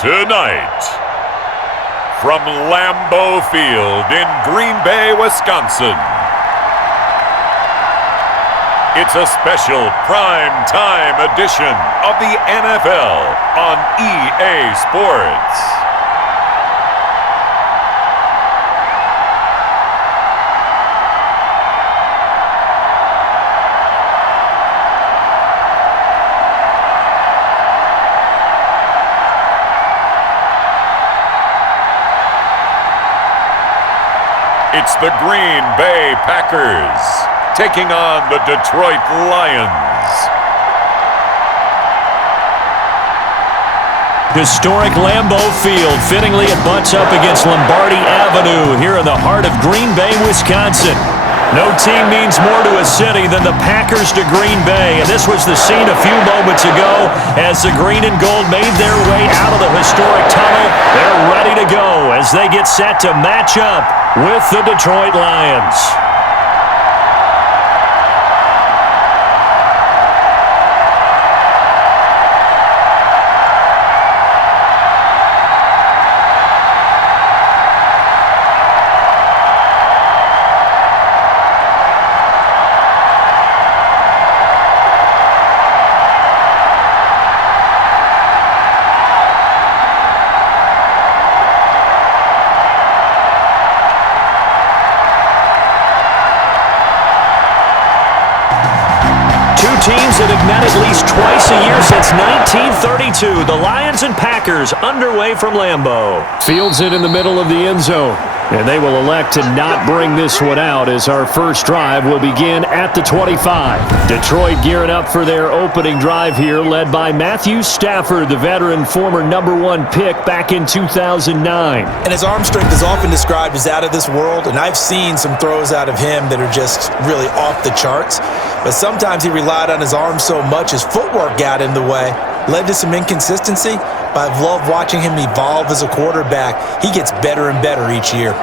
Tonight, from Lambeau Field in Green Bay, Wisconsin, it's a special prime time edition of the NFL on EA Sports. It's the Green Bay Packers taking on the Detroit Lions. Historic Lambeau Field. Fittingly, it butts up against Lombardi Avenue here in the heart of Green Bay, Wisconsin. No team means more to a city than the Packers to Green Bay, and this was the scene a few moments ago as the green and gold made their way out of the historic tunnel. They're ready to go as they get set to match up with the Detroit Lions. Teams that have met at least twice a year since 1932. The Lions and Packers underway from Lambeau. Fields it in the middle of the end zone. And they will elect to not bring this one out as our first drive will begin at the 25. Detroit gearing up for their opening drive here, led by Matthew Stafford, the veteran former #1 pick back in 2009. And his arm strength is often described as out of this world, and I've seen some throws out of him that are just really off the charts. But sometimes he relied on his arm so much, his footwork got in the way, led to some inconsistency. But I've loved watching him evolve as a quarterback. He gets better and better each year.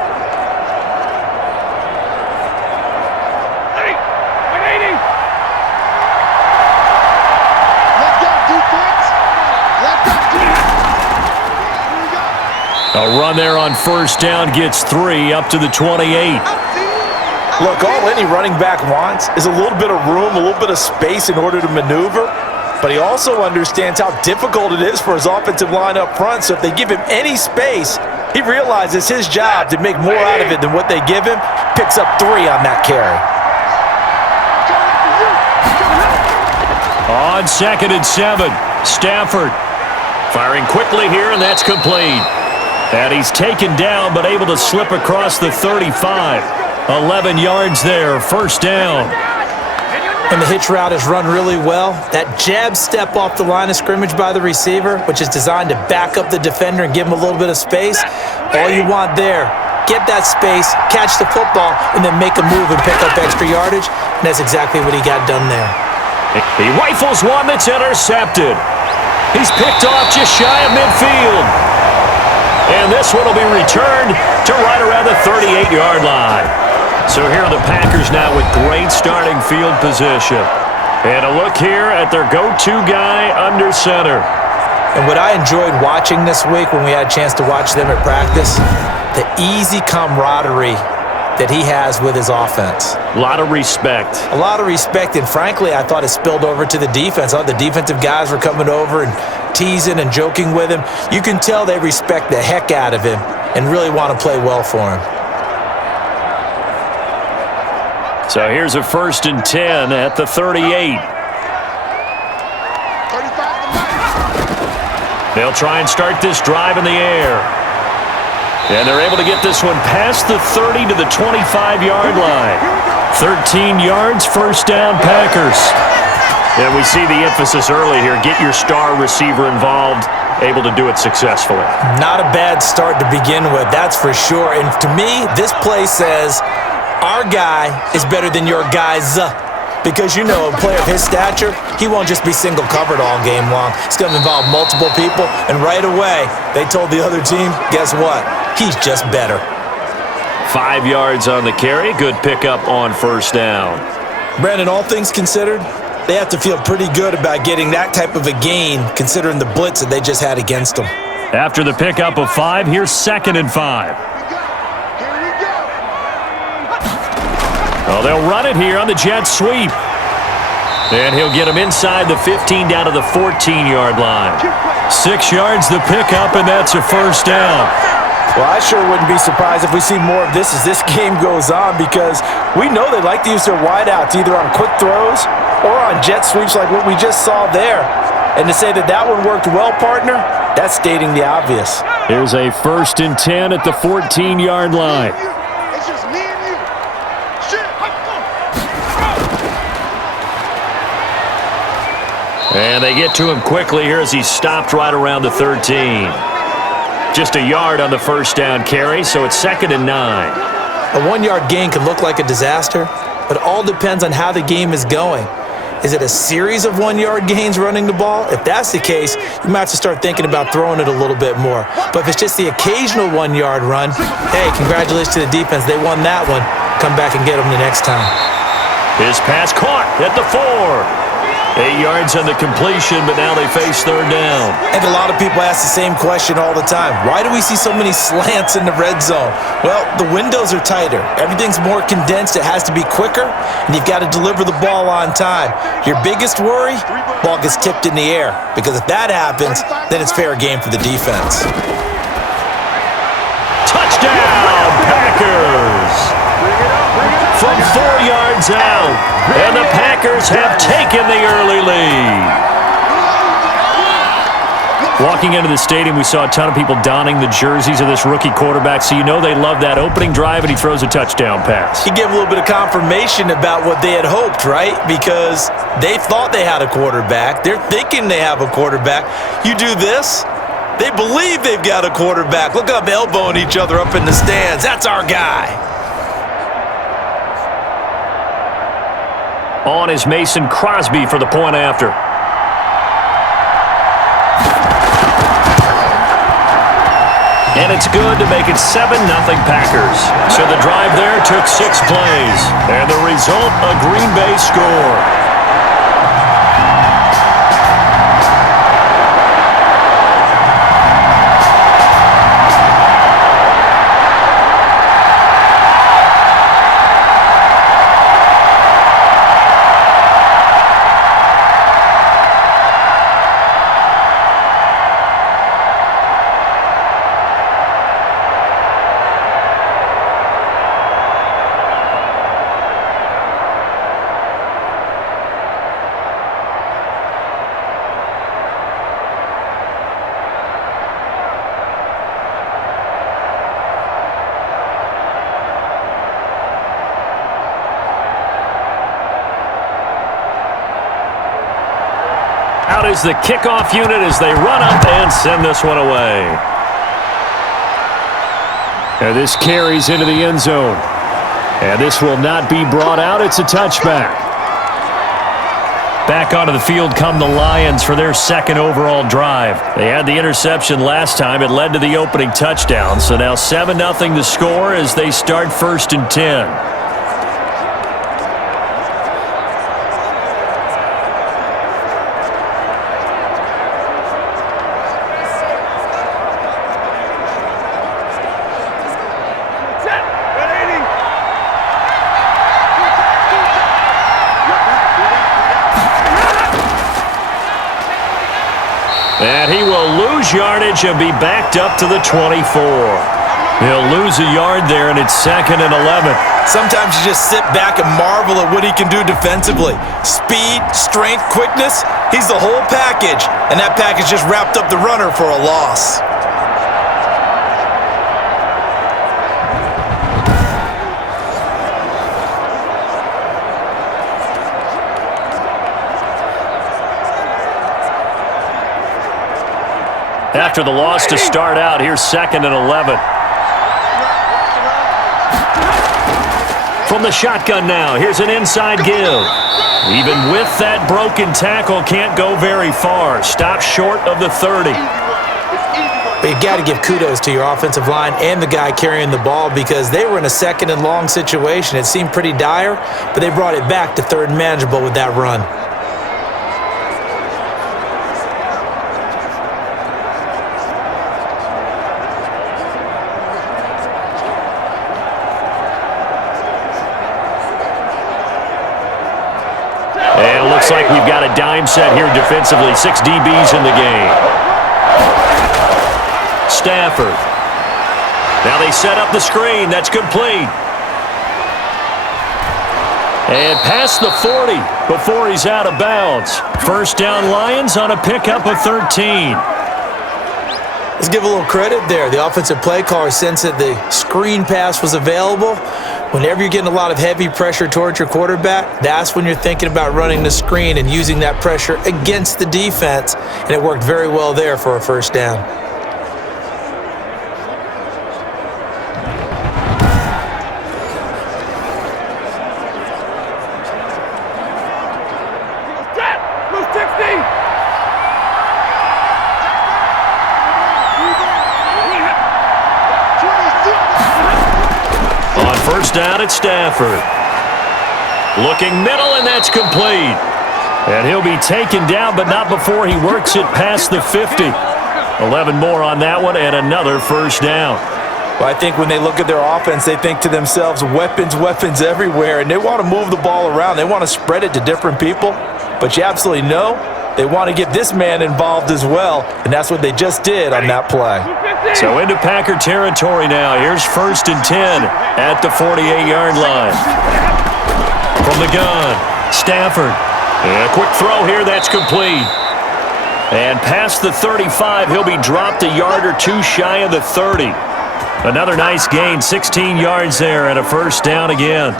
A run there on first down gets 3 up to the 28. Look, all any running back wants is a little bit of room, a little bit of space in order to maneuver. But he also understands how difficult it is for his offensive line up front. So if they give him any space, he realizes his job to make more out of it than what they give him. Picks up 3 on that carry. On 2nd and 7, Stafford firing quickly here, and that's complete. And he's taken down, but able to slip across the 35. 11 yards there, first down. And the hitch route is run really well. That jab step off the line of scrimmage by the receiver, which is designed to back up the defender and give him a little bit of space. All you want there, get that space, catch the football, and then make a move and pick up extra yardage. And that's exactly what he got done there. He rifles one that's intercepted. He's picked off just shy of midfield. And this one will be returned to right around the 38-yard line. So here are the Packers now with great starting field position. And a look here at their go-to guy under center. And what I enjoyed watching this week when we had a chance to watch them at practice, the easy camaraderie that he has with his offense. A lot of respect. A lot of respect, and frankly, I thought it spilled over to the defense. I thought the defensive guys were coming over and teasing and joking with him. You can tell they respect the heck out of him and really want to play well for him. So here's a 1st and 10 at the 38. They'll try and start this drive in the air. And they're able to get this one past the 30 to the 25-yard line. 13 yards, first down, Packers. And we see the emphasis early here. Get your star receiver involved, able to do it successfully. Not a bad start to begin with, that's for sure. And to me, this play says, our guy is better than your guy's. Because, you know, a player of his stature, he won't just be single covered all game long. It's going to involve multiple people. And right away, they told the other team, guess what? He's just better. 5 yards on the carry. Good pickup on first down. Brandon, all things considered, They have to feel pretty good about getting that type of a gain, considering the blitz that they just had against them. After the pickup of 5, here's 2nd and 5. Oh, they'll run it here on the jet sweep. And he'll get him inside the 15 down to the 14-yard line. 6 yards the pickup, and that's a first down. Well, I sure wouldn't be surprised if we see more of this as this game goes on, because we know they like to use their wideouts either on quick throws or on jet sweeps like what we just saw there. And to say that that one worked well, partner, that's stating the obvious. Here's a 1st and 10 at the 14-yard line. It's just me and you. Shit. And they get to him quickly here as he's stopped right around the 13. Just a yard on the first down carry, so it's 2nd and 9. A 1-yard gain can look like a disaster, but it all depends on how the game is going. Is it a series of 1-yard gains running the ball? If that's the case, you might have to start thinking about throwing it a little bit more. But if it's just the occasional 1-yard run, hey, congratulations to the defense. They won that one. Come back and get them the next time. His pass caught at the 4. 8 yards on the completion, but now they face 3rd down. And a lot of people ask the same question all the time. Why do we see so many slants in the red zone? Well, the windows are tighter. Everything's more condensed. It has to be quicker, and you've got to deliver the ball on time. Your biggest worry? Ball gets tipped in the air, because if that happens, then it's fair game for the defense. Touchdown, Packers! From 4 yards out, and the Packers have taken the early lead. Walking into the stadium, we saw a ton of people donning the jerseys of this rookie quarterback, so you know they love that opening drive, and he throws a touchdown pass. He gave a little bit of confirmation about what they had hoped, right? Because they thought they had a quarterback. They're thinking they have a quarterback. You do this, they believe they've got a quarterback. Look up, elbowing each other up in the stands. That's our guy. On is Mason Crosby for the point after. And it's good to make it 7-0 Packers. So the drive there took 6 plays. And the result, a Green Bay score. Out is the kickoff unit as they run up and send this one away. And this carries into the end zone. And this will not be brought out. It's a touchback. Back onto the field come the Lions for their 2nd overall drive. They had the interception last time. It led to the opening touchdown. So now 7-0 the score as they start 1st and 10. And he will lose yardage and be backed up to the 24. He'll lose a yard there, and it's 2nd and 11. Sometimes you just sit back and marvel at what he can do defensively. Speed, strength, quickness, he's the whole package. And that package just wrapped up the runner for a loss. After the loss to start out, here's 2nd and 11. From the shotgun now, here's an inside give. Even with that broken tackle, can't go very far. Stops short of the 30. But you've got to give kudos to your offensive line and the guy carrying the ball, because they were in a 2nd and long situation. It seemed pretty dire, but they brought it back to 3rd and manageable with that run. a dime set here defensively. 6 DBs in the game. Stafford. Now they set up the screen. That's complete. And past the 40 before he's out of bounds. First down Lions on a pickup of 13. Let's give a little credit there. The offensive play caller sensed that the screen pass was available. Whenever you're getting a lot of heavy pressure towards your quarterback, that's when you're thinking about running the screen and using that pressure against the defense. And it worked very well there for a first down. First down at Stafford. Looking middle, and that's complete. And he'll be taken down, but not before he works it past the 50. 11 more on that one, and another first down. Well, I think when they look at their offense, they think to themselves, weapons, weapons everywhere, and they want to move the ball around. They want to spread it to different people, but you absolutely know they want to get this man involved as well, and that's what they just did on that play. So into Packer territory now. Here's 1st and 10 at the 48-yard line. From the gun, Stafford. And a quick throw here, that's complete. And past the 35, he'll be dropped a yard or two shy of the 30. Another nice gain, 16 yards there, and a first down again.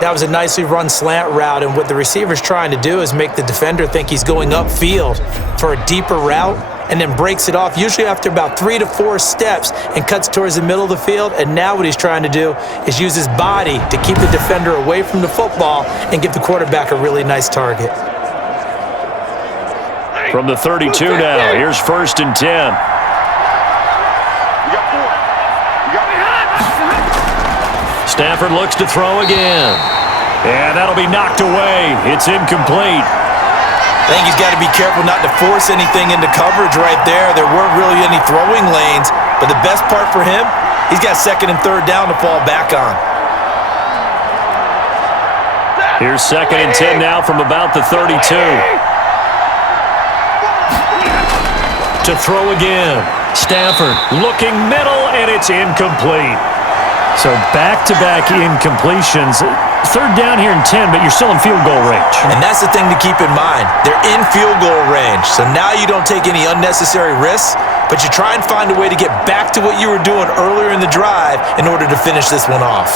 That was a nicely run slant route, and what the receiver's trying to do is make the defender think he's going upfield for a deeper route, and then breaks it off, usually after about 3 to 4 steps, and cuts towards the middle of the field. And now what he's trying to do is use his body to keep the defender away from the football and give the quarterback a really nice target. From the 32 now, here's 1st and 10. Stafford looks to throw again. And that'll be knocked away. It's incomplete. I think he's got to be careful not to force anything into coverage right there. There weren't really any throwing lanes, but the best part for him, he's got 2nd and 3rd down to fall back on. Here's 2nd and 10 now from about the 32. To throw again. Stafford looking middle, and it's incomplete. So back-to-back incompletions. 3rd down here and 10, but you're still in field goal range. And that's the thing to keep in mind. They're in field goal range. So now you don't take any unnecessary risks, but you try and find a way to get back to what you were doing earlier in the drive in order to finish this one off.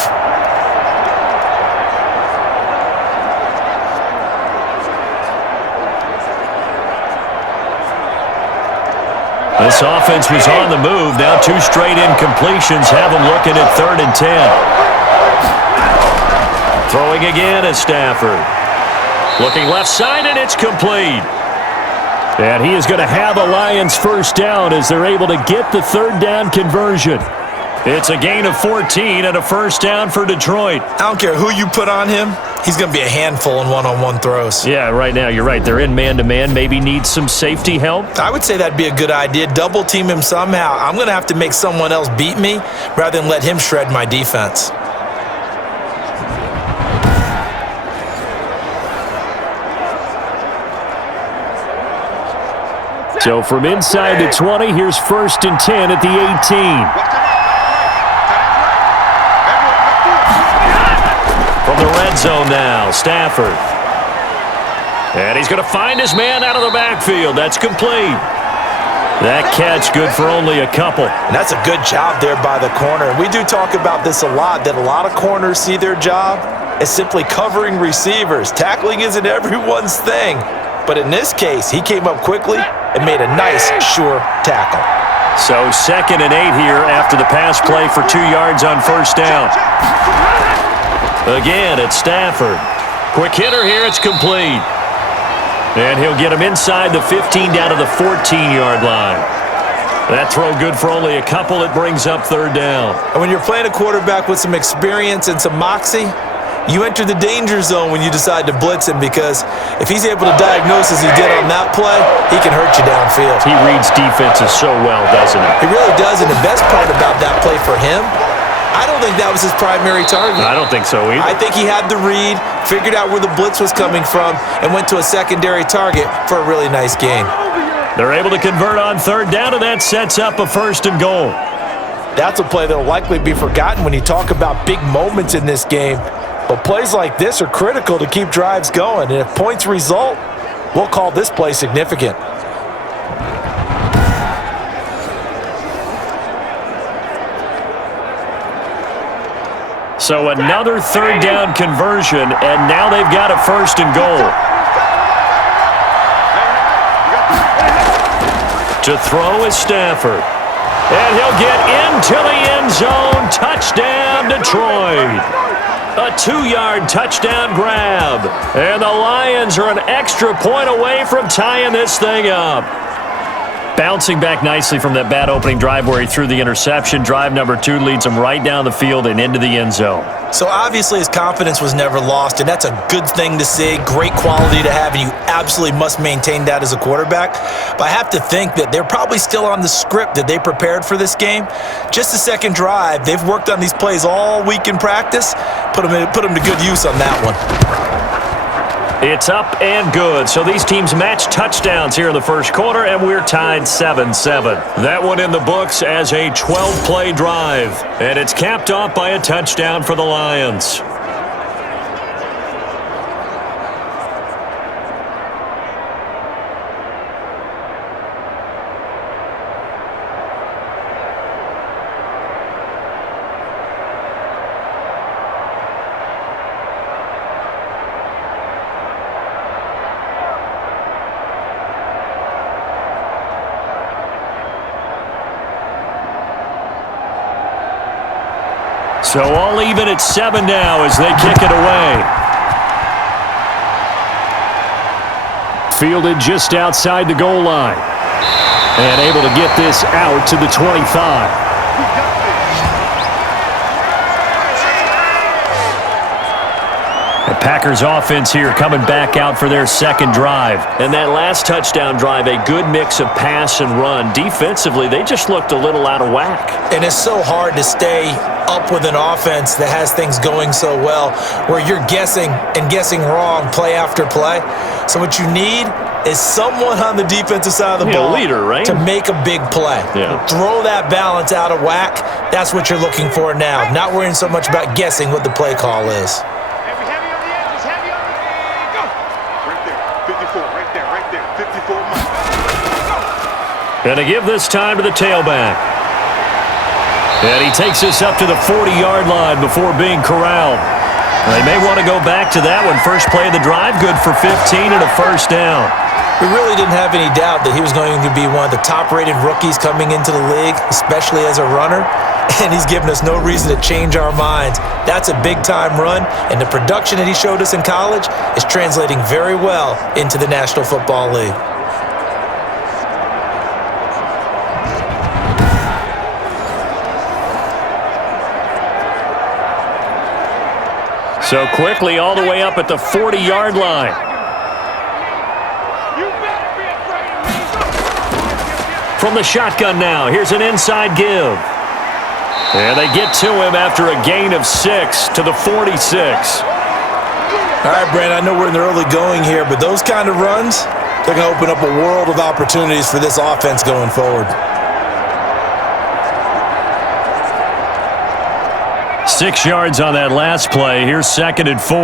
This offense was on the move. Now 2 straight incompletions have them looking at 3rd and 10. Throwing again is Stafford. Looking left side, and it's complete. And he is going to have a Lions first down as they're able to get the 3rd down conversion. It's a gain of 14 and a first down for Detroit. I don't care who you put on him. He's going to be a handful in one-on-one throws. Yeah, right now, you're right. They're in man-to-man. Maybe need some safety help. I would say that'd be a good idea. Double team him somehow. I'm going to have to make someone else beat me rather than let him shred my defense. So from inside the 20, here's 1st and 10 at the 18. From the red zone now, Stafford. And he's going to find his man out of the backfield. That's complete. That catch good for only a couple. And that's a good job there by the corner. We do talk about this a lot, that a lot of corners see their job as simply covering receivers. Tackling isn't everyone's thing. But in this case, he came up quickly and made a nice, sure tackle. So 2nd and 8 here after the pass play for 2 yards on first down. Again, it's Stafford. Quick hitter here, it's complete. And he'll get him inside the 15 down to the 14-yard line. That throw good for only a couple. It brings up 3rd down. And when you're playing a quarterback with some experience and some moxie, you enter the danger zone when you decide to blitz him, because if he's able to diagnose as he did on that play, he can hurt you downfield. He reads defenses so well, doesn't he? He really does, and the best part about that play for him I don't think that was his primary target. I don't think so either. I think he had the read, figured out where the blitz was coming from, and went to a secondary target for a really nice gain. They're able to convert on third down, and that sets up a 1st and goal. That's a play that will likely be forgotten when you talk about big moments in this game. But plays like this are critical to keep drives going, and if points result, we'll call this play significant. So another third down conversion, and now they've got a 1st and goal. To throw is Stafford. And he'll get into the end zone. Touchdown, Detroit. A 2-yard touchdown grab. And the Lions are an extra point away from tying this thing up. Bouncing back nicely from that bad opening drive where he threw the interception. Drive number 2 leads him right down the field and into the end zone. So obviously his confidence was never lost, and that's a good thing to see, great quality to have, and you absolutely must maintain that as a quarterback. But I have to think that they're probably still on the script that they prepared for this game. Just the second drive, they've worked on these plays all week in practice. Put them to good use on that one. It's up and good. So these teams match touchdowns here in the first quarter, and we're tied 7-7. That one in the books as a 12-play drive, and it's capped off by a touchdown for the Lions. So all even at 7 now as they kick it away. Fielded just outside the goal line. And able to get this out to the 25. The Packers offense here coming back out for their second drive. And that last touchdown drive, a good mix of pass and run. Defensively, they just looked a little out of whack. And it's so hard to stay up with an offense that has things going so well, where you're guessing and guessing wrong play after play. So what you need is someone on the defensive side of the ball leader, right? to make a big play. Yeah. Throw that balance out of whack. That's what you're looking for now. Not worrying so much about guessing what the play call is. And to give this time to the tailback. And he takes this up to the 40-yard line before being corralled. They may want to go back to that one. First play of the drive, good for 15 and a 1st down. We really didn't have any doubt that he was going to be one of the top-rated rookies coming into the league, especially as a runner. And he's given us no reason to change our minds. That's a big-time run, and the production that he showed us in college is translating very well into the National Football League. So quickly all the way up at the 40-yard line. From the shotgun now, here's an inside give. And they get to him after a gain of 6 to the 46. All right, Brent, I know we're in the early going here, but those kind of runs, they're going to open up a world of opportunities for this offense going forward. 6 yards on that last play. Here's 2nd and 4.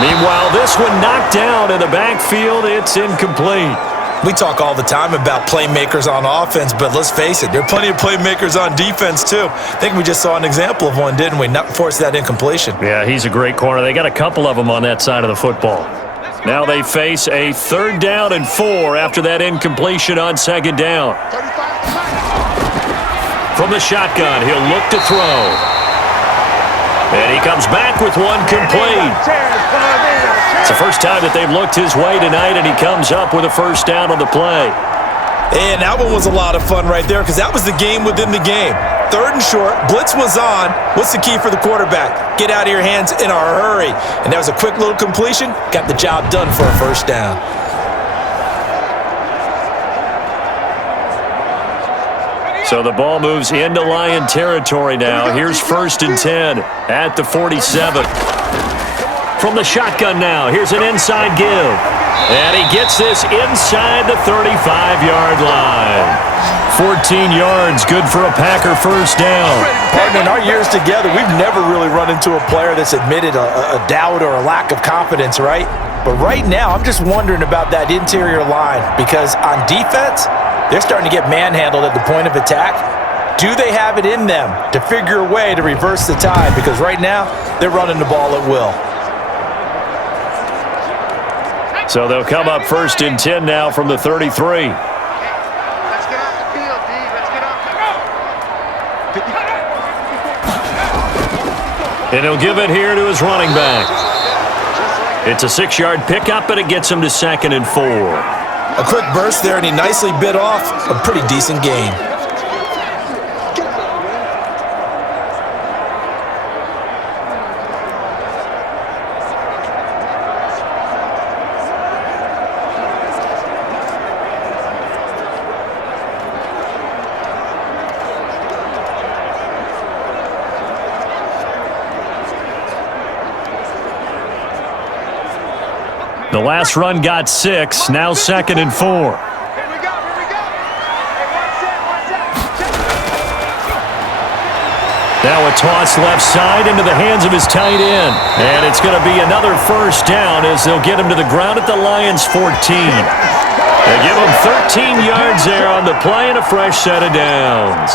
Meanwhile, this one knocked down in the backfield. It's incomplete. We talk all the time about playmakers on offense, but let's face it, there are plenty of playmakers on defense too. I think we just saw an example of one, didn't we? Not force that incompletion. Yeah, he's a great corner. They got a couple of them on that side of the football. Now they face a 3rd down and 4 after that incompletion on 2nd down. From the shotgun, he'll look to throw. And he comes back with one complete. It's the first time that they've looked his way tonight, and he comes up with a 1st down on the play. And that one was a lot of fun right there because that was the game within the game. 3rd and short, blitz was on. What's the key for the quarterback? Get out of your hands in a hurry. And that was a quick little completion. Got the job done for a 1st down. So the ball moves into Lion territory now. Here's 1st and 10 at the 47. From the shotgun now, here's an inside give. And he gets this inside the 35-yard line. 14 yards, good for a Packer first down. Partner, in our years together, we've never really run into a player that's admitted a doubt or a lack of confidence, right? But right now, I'm just wondering about that interior line because on defense, they're starting to get manhandled at the point of attack. Do they have it in them to figure a way to reverse the tide? Because right now, they're running the ball at will. So they'll come up 1st and 10 now from the 33. Let's get off the field, D. Let's get off the field. And he'll give it here to his running back. It's a 6-yard pickup, but it gets him to 2nd and 4. A quick burst there, and he nicely bit off a pretty decent gain. The last run got 6, now 2nd and 4. Here we go, here we go. Hey, watch that. Now a toss left side into the hands of his tight end. And it's going to be another first down as they'll get him to the ground at the Lions' 14. They give him 13 yards there on the play and a fresh set of downs.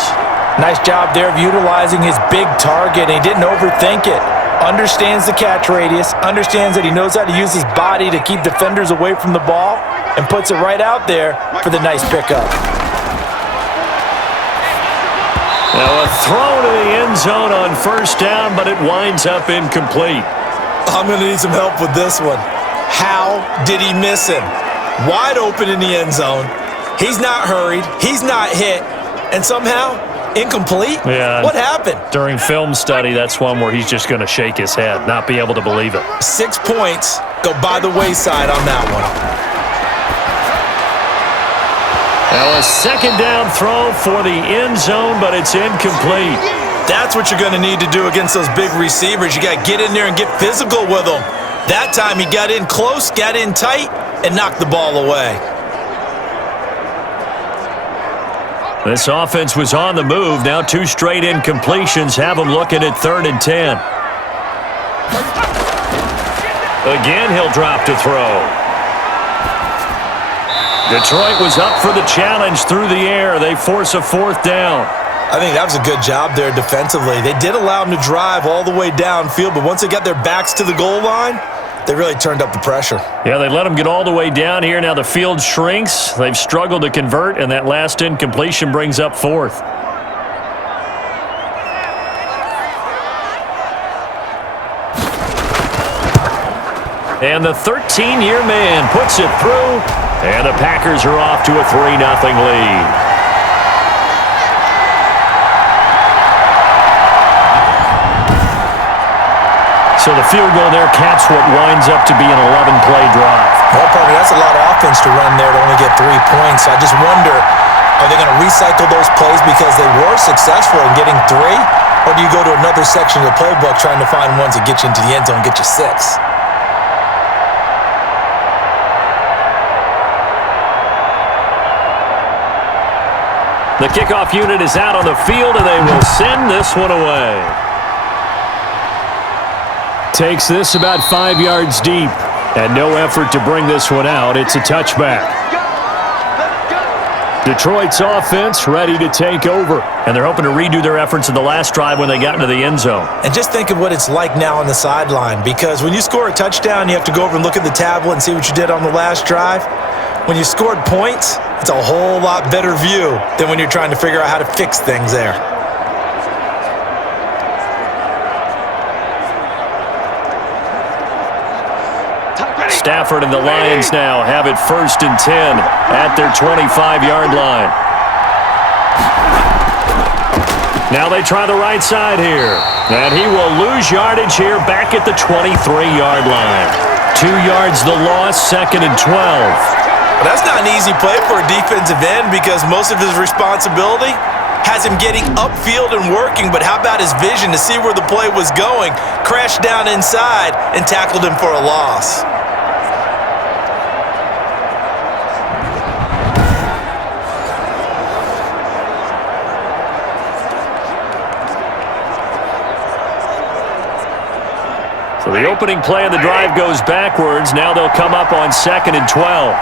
Nice job there of utilizing his big target, and he didn't overthink it. Understands the catch radius, understands that he knows how to use his body to keep defenders away from the ball, and puts it right out there for the nice pickup. Now a throw to the end zone on first down, but it winds up incomplete. I'm going to need some help with this one. How did he miss him? Wide open in the end zone. He's not hurried. He's not hit. And somehow, incomplete? Yeah. What happened? During film study, that's one where he's just going to shake his head, not be able to believe it. 6 points go by the wayside on that one. Now a second down throw for the end zone, but it's incomplete. That's what you're going to need to do against those big receivers. You got to get in there and get physical with them. That time he got in close, got in tight, and knocked the ball away. This offense was on the move. Now 2 straight incompletions have them looking at 3rd and 10. Again, he'll drop to throw. Detroit was up for the challenge through the air. They force a 4th down. I think that was a good job there defensively. They did allow him to drive all the way downfield, but once they got their backs to the goal line, they really turned up the pressure. Yeah, they let him get all the way down here. Now the field shrinks. They've struggled to convert, and that last incompletion brings up 4th. And the 13-year man puts it through, and the Packers are off to a 3-0 lead. So the field goal there caps what winds up to be an 11-play drive. Well, partner, that's a lot of offense to run there to only get 3 points. I just wonder, are they going to recycle those plays because they were successful in getting 3? Or do you go to another section of the playbook trying to find ones that get you into the end zone and get you 6? The kickoff unit is out on the field, and they will send this one away. Takes this about 5 yards deep, and no effort to bring this one out. It's a touchback. Detroit's offense ready to take over, and they're hoping to redo their efforts in the last drive when they got into the end zone. And just think of what it's like now on the sideline, because when you score a touchdown, you have to go over and look at the tablet and see what you did on the last drive. When you scored points, it's a whole lot better view than when you're trying to figure out how to fix things there. Stafford and the Lions now have it 1st and 10 at their 25-yard line. Now they try the right side here. And he will lose yardage here back at the 23-yard line. 2 yards the loss, 2nd and 12. Well, that's not an easy play for a defensive end because most of his responsibility has him getting upfield and working, but how about his vision to see where the play was going? Crashed down inside and tackled him for a loss. So the opening play of the drive goes backwards. Now they'll come up on 2nd and 12.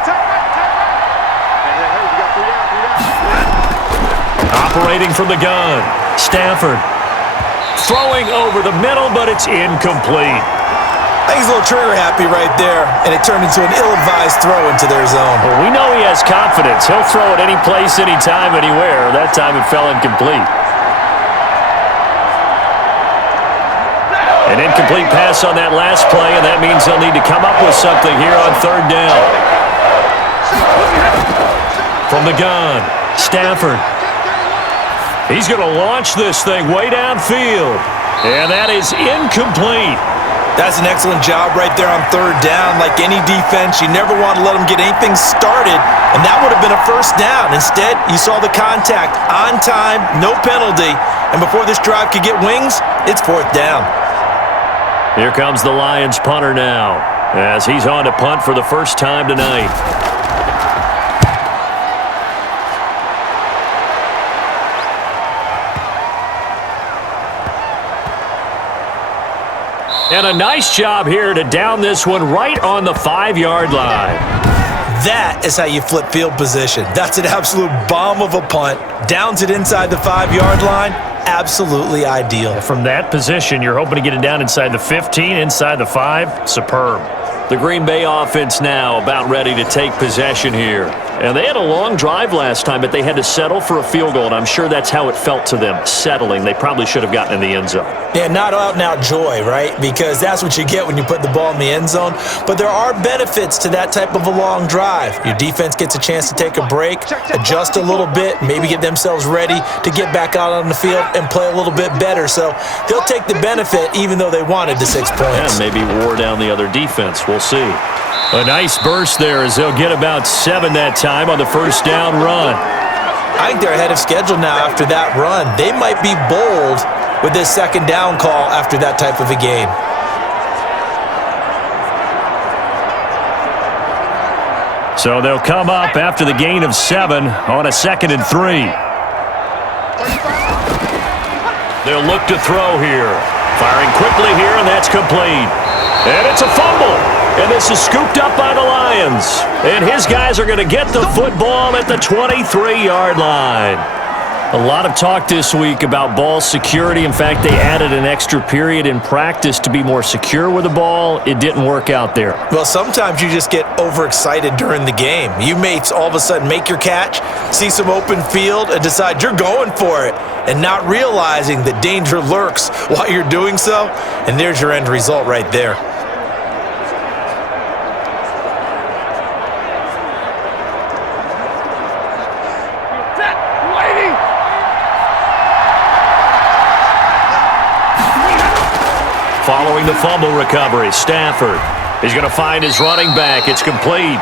Operating from the gun, Stafford. Throwing over the middle, but it's incomplete. I think he's a little trigger happy right there, and it turned into an ill-advised throw into their zone. Well, we know he has confidence. He'll throw it any place, anytime, anywhere. That time it fell incomplete. An incomplete pass on that last play, and that means they'll need to come up with something here on 3rd down. From the gun, Stafford. He's going to launch this thing way downfield, and that is incomplete. That's an excellent job right there on 3rd down. Like any defense, you never want to let them get anything started, and that would have been a 1st down. Instead, you saw the contact on time, no penalty, and before this drive could get wings, it's 4th down. Here comes the Lions punter now, as he's on to punt for the first time tonight. And a nice job here to down this one right on the 5-yard line. That is how you flip field position. That's an absolute bomb of a punt. Downs it inside the 5-yard line. Absolutely ideal. From that position, you're hoping to get it down inside the 15, inside the 5. Superb. The Green Bay offense now about ready to take possession here. And they had a long drive last time, but they had to settle for a field goal, and I'm sure that's how it felt to them, settling. They probably should have gotten in the end zone. Yeah, not out-and-out joy, right? Because that's what you get when you put the ball in the end zone. But there are benefits to that type of a long drive. Your defense gets a chance to take a break, adjust a little bit, maybe get themselves ready to get back out on the field and play a little bit better. So they'll take the benefit even though they wanted the 6 points. And maybe wore down the other defense. We'll see. A nice burst there as they'll get about 7 that time on the 1st down run. I think they're ahead of schedule now after that run. They might be bold with this 2nd down call after that type of a game. So they'll come up after the gain of 7 on a 2nd and 3. They'll look to throw here. Firing quickly here, and that's complete. And it's a fumble. And this is scooped up by the Lions. And his guys are going to get the football at the 23-yard line. A lot of talk this week about ball security. In fact, they added an extra period in practice to be more secure with the ball. It didn't work out there. Well, sometimes you just get overexcited during the game. You may all of a sudden make your catch, see some open field, and decide you're going for it, and not realizing that danger lurks while you're doing so. And there's your end result right there. Following the fumble recovery, Stafford is going to find his running back. It's complete.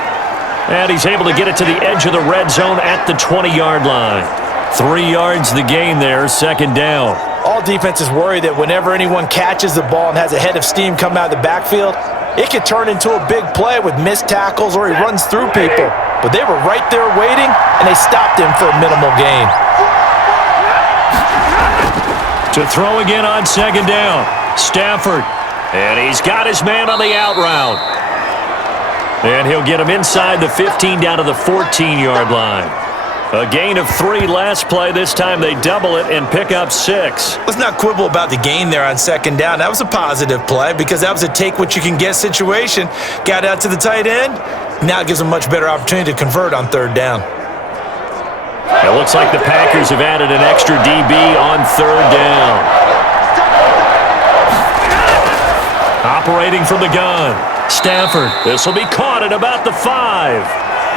And he's able to get it to the edge of the red zone at the 20-yard line. 3 yards the gain there, 2nd down. All defenses worry that whenever anyone catches the ball and has a head of steam come out of the backfield, it could turn into a big play with missed tackles or he runs through people. But they were right there waiting, and they stopped him for a minimal gain. To throw again on 2nd down. Stafford, and he's got his man on the out route. And he'll get him inside the 15 down to the 14-yard line. A gain of 3 last play. This time they double it and pick up 6. Let's not quibble about the gain there on 2nd down. That was a positive play because that was a take-what-you-can-get situation. Got out to the tight end. Now it gives them a much better opportunity to convert on 3rd down. It looks like the Packers have added an extra DB on 3rd down. Operating from the gun, Stafford. This will be caught at about the 5.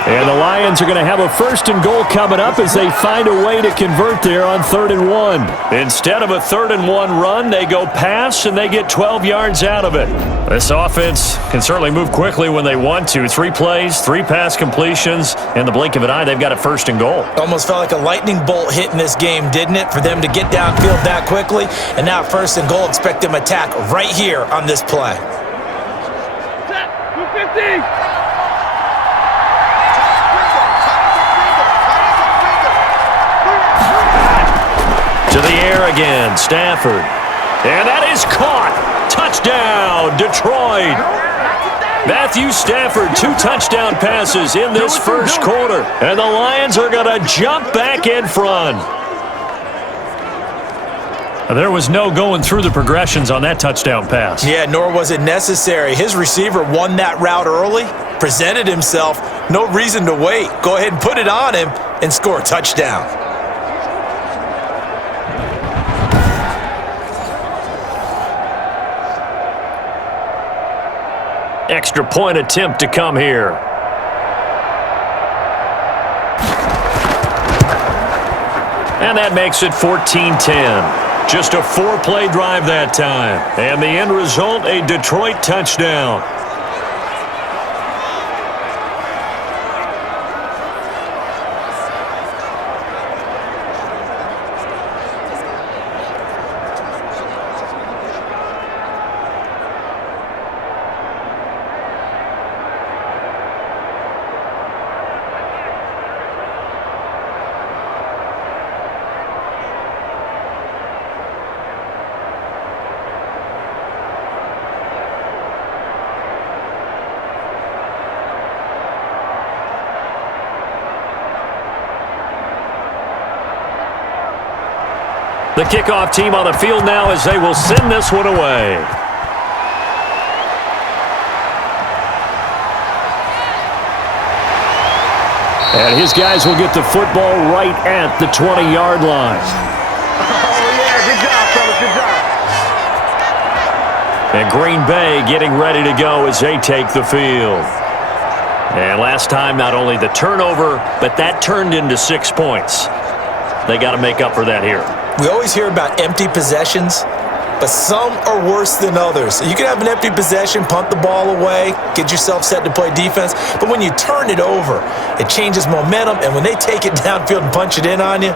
And the Lions are going to have a 1st and goal coming up as they find a way to convert there on 3rd and 1. Instead of a 3rd and 1 run, they go pass and they get 12 yards out of it. This offense can certainly move quickly when they want to. 3 plays, 3 pass completions. In the blink of an eye, they've got a 1st and goal. Almost felt like a lightning bolt hit in this game, didn't it? For them to get downfield that quickly. And now 1st and goal, expect them to attack right here on this play. To the air again, Stafford. And that is caught. Touchdown, Detroit. Matthew Stafford, 2 touchdown passes in this first quarter. And the Lions are going to jump back in front. There was no going through the progressions on that touchdown pass. Yeah, nor was it necessary. His receiver won that route early, presented himself. No reason to wait. Go ahead and put it on him and score a touchdown. Extra point attempt to come here. And that makes it 14-10. Just a 4-play drive that time. And the end result, a Detroit touchdown. The kickoff team on the field now as they will send this one away. And his guys will get the football right at the 20-yard line. Oh, yeah, good job, fellas, good job. And Green Bay getting ready to go as they take the field. And last time, not only the turnover, but that turned into 6 points. They got to make up for that here. We always hear about empty possessions, but some are worse than others. You can have an empty possession, punt the ball away, get yourself set to play defense, but when you turn it over, it changes momentum, and when they take it downfield and punch it in on you,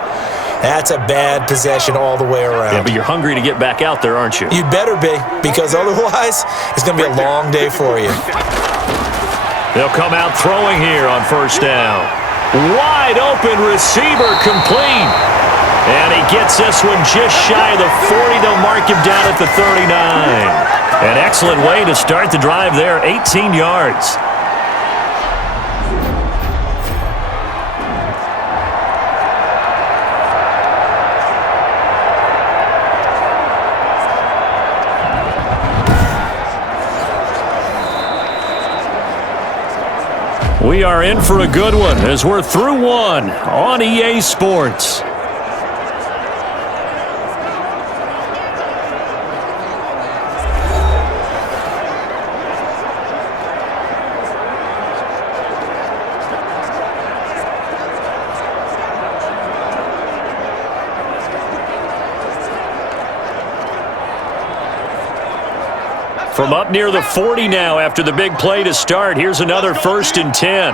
that's a bad possession all the way around. Yeah, but you're hungry to get back out there, aren't you? You'd better be, because otherwise, it's going to be a long day for you. They'll come out throwing here on 1st down. Wide open receiver complete. And he gets this one just shy of the 40. They'll mark him down at the 39. An excellent way to start the drive there, 18 yards. We are in for a good one as we're through one on EA Sports. From up near the 40 now after the big play to start. Here's another 1st and 10.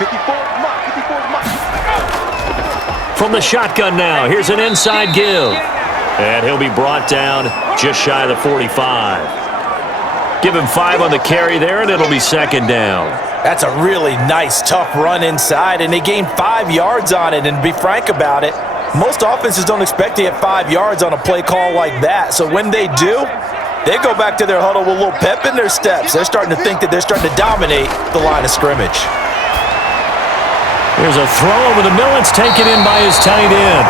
54 mark. From the shotgun now, here's an inside give. And he'll be brought down just shy of the 45. Give him 5 on the carry there, and it'll be 2nd down. That's a really nice, tough run inside, and they gained 5 yards on it. And to be frank about it, most offenses don't expect to get 5 yards on a play call like that. So when they do, they go back to their huddle with a little pep in their steps. They're starting to think that they're starting to dominate the line of scrimmage. Here's a throw over the middle. It's taken in by his tight end.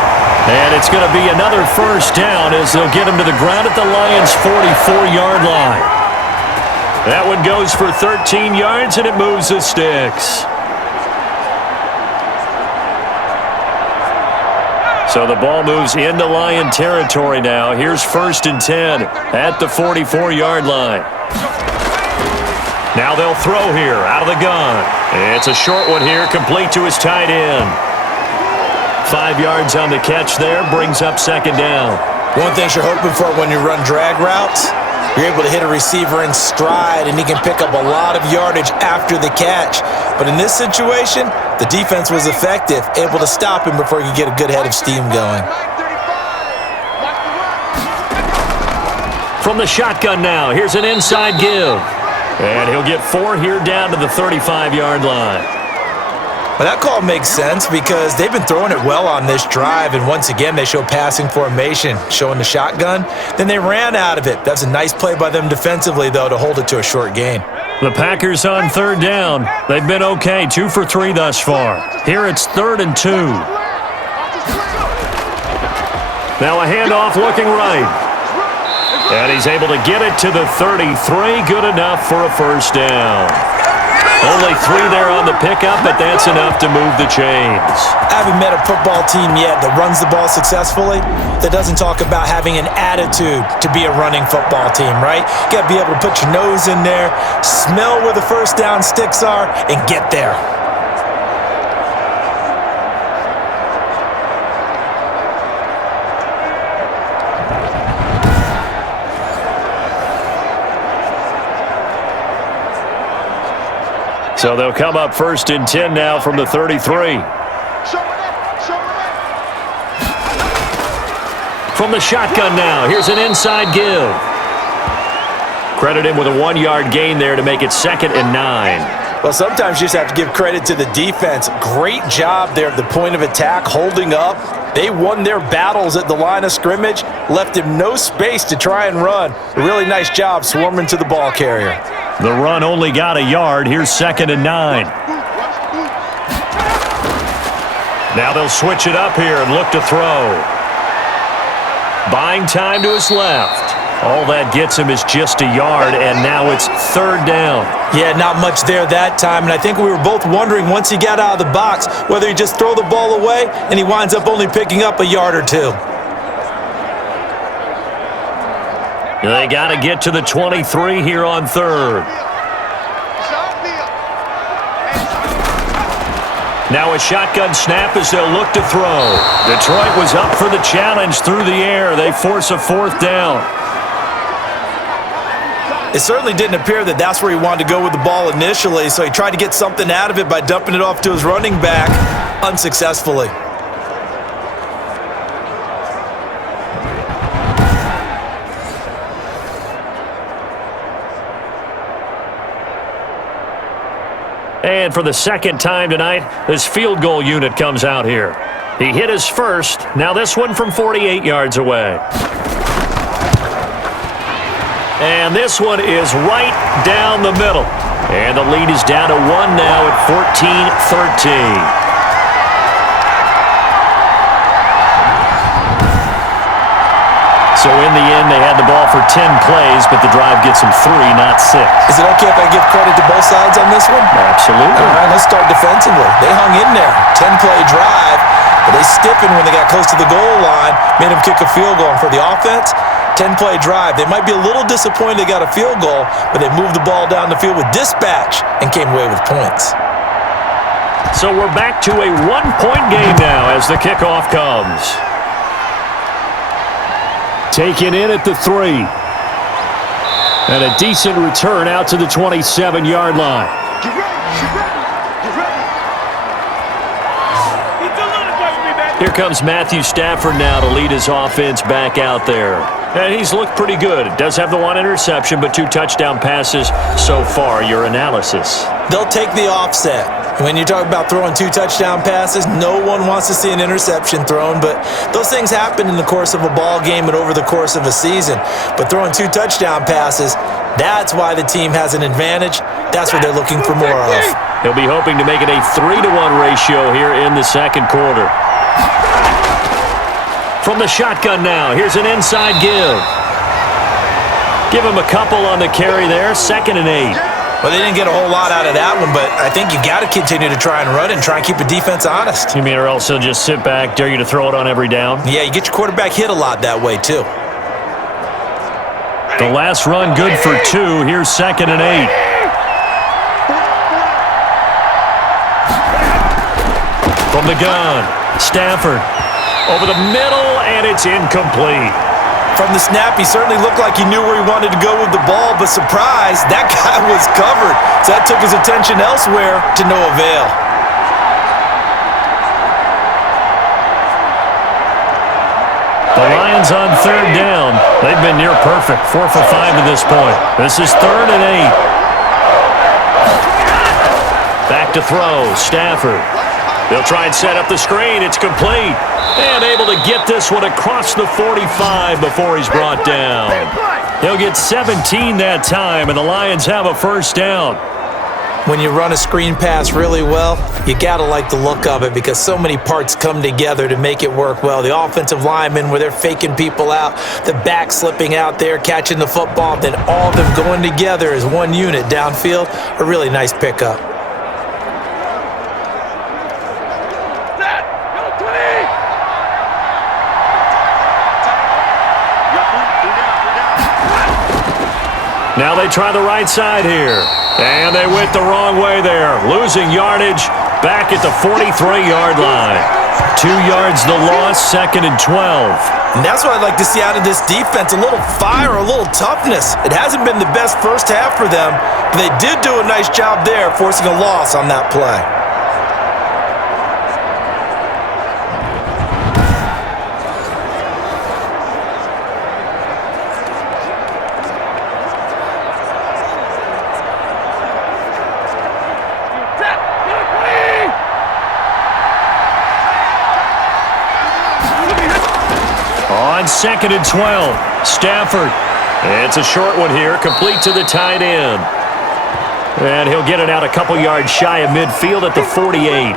And it's going to be another 1st down as they'll get him to the ground at the Lions' 44-yard line. That one goes for 13 yards, and it moves the sticks. So the ball moves into Lion territory now. Here's 1st and 10 at the 44-yard line. Now they'll throw here out of the gun. It's a short one here, complete to his tight end. 5 yards on the catch there, brings up 2nd down. One thing you're hoping for when you run drag routes, You're able to hit a receiver in stride, and he can pick up a lot of yardage after the catch. But in this situation, the defense was effective, able to stop him before he could get a good head of steam going. From the shotgun now, here's an inside give. And he'll get 4 here down to the 35-yard line. Well, that call makes sense because they've been throwing it well on this drive, and once again, they show passing formation, showing the shotgun. Then they ran out of it. That's a nice play by them defensively, though, to hold it to a short gain. The Packers on 3rd down. They've been okay, 2 for 3 thus far. Here it's 3rd and 2. Now a handoff looking right. And he's able to get it to the 33. Good enough for a first down. Only 3 there on the pickup, but that's enough to move the chains. I haven't met a football team yet that runs the ball successfully that doesn't talk about having an attitude to be a running football team, right? You got to be able to put your nose in there, smell where the first down sticks are, and get there. So they'll come up 1st and 10 now from the 33. From the shotgun now, here's an inside give. Credit him with a 1-yard gain there to make it 2nd and 9. Well, sometimes you just have to give credit to the defense. Great job there at the point of attack, holding up. They won their battles at the line of scrimmage, left him no space to try and run. A really nice job swarming to the ball carrier. The run only got a yard. Here's 2nd and 9. Now they'll switch it up here and look to throw. Buying time to his left. All that gets him is just a yard, and now it's 3rd down. Yeah, not much there that time, and I think we were both wondering once he got out of the box whether he just throw the ball away, and he winds up only picking up a yard or 2. They got to get to the 23 here on 3rd. Now a shotgun snap as they'll look to throw. Detroit was up for the challenge through the air. They force a 4th down. It certainly didn't appear that that's where he wanted to go with the ball initially, so he tried to get something out of it by dumping it off to his running back unsuccessfully. And for the 2nd time tonight, this field goal unit comes out here. He hit his first. Now this one from 48 yards away. And this one is right down the middle. And the lead is down to 1 now at 14-13. So in the end, they had the ball for 10 plays, but the drive gets them 3, not 6. Is it okay if I give credit to both sides on this one? Absolutely. All right, let's start defensively. They hung in there. 10-play drive, but they stiffened when they got close to the goal line, made them kick a field goal. And for the offense, 10-play drive. They might be a little disappointed they got a field goal, but they moved the ball down the field with dispatch and came away with points. So we're back to a 1-point game now as the kickoff comes. Taken in at the 3. And a decent return out to the 27-yard line. Here comes Matthew Stafford now to lead his offense back out there. And he's looked pretty good. Does have the 1 interception, but 2 touchdown passes so far. Your analysis? They'll take the offset. When you talk about throwing 2 touchdown passes, no one wants to see an interception thrown, but those things happen in the course of a ball game and over the course of a season. But throwing 2 touchdown passes, that's why the team has an advantage. That's what they're looking for more of. He'll be hoping to make it a 3-to-1 ratio here in the 2nd quarter. From the shotgun now, here's an inside give. Give him a couple on the carry there, 2nd and 8. Well, they didn't get a whole lot out of that one, but I think you got to continue to try and run it and try and keep the defense honest. You mean or else he'll just sit back, dare you to throw it on every down? Yeah, you get your quarterback hit a lot that way, too. The last run good for 2. Here's 2nd and 8. From the gun, Stafford over the middle, and it's incomplete. From the snap, he certainly looked like he knew where he wanted to go with the ball, but surprise, that guy was covered. So that took his attention elsewhere to no avail. The Lions on third down. They've been near perfect, 4 for 5 to this point. This is 3rd and 8. Back to throw, Stafford. They'll try and set up the screen. It's complete. And able to get this one across the 45 before he's brought down. They'll get 17 that time, and the Lions have a first down. When you run a screen pass really well, you got to like the look of it because so many parts come together to make it work well. The offensive linemen, where they're faking people out, the back slipping out there, catching the football, then all of them going together as one unit downfield, a really nice pickup. Now they try the right side here. And they went the wrong way there. Losing yardage back at the 43-yard line. 2 yards the loss, 2nd and 12. And that's what I'd like to see out of this defense, a little fire, a little toughness. It hasn't been the best first half for them, but they did do a nice job there forcing a loss on that play. On 2nd and 12, Stafford. It's a short one here, complete to the tight end. And he'll get it out a couple yards shy of midfield at the 48.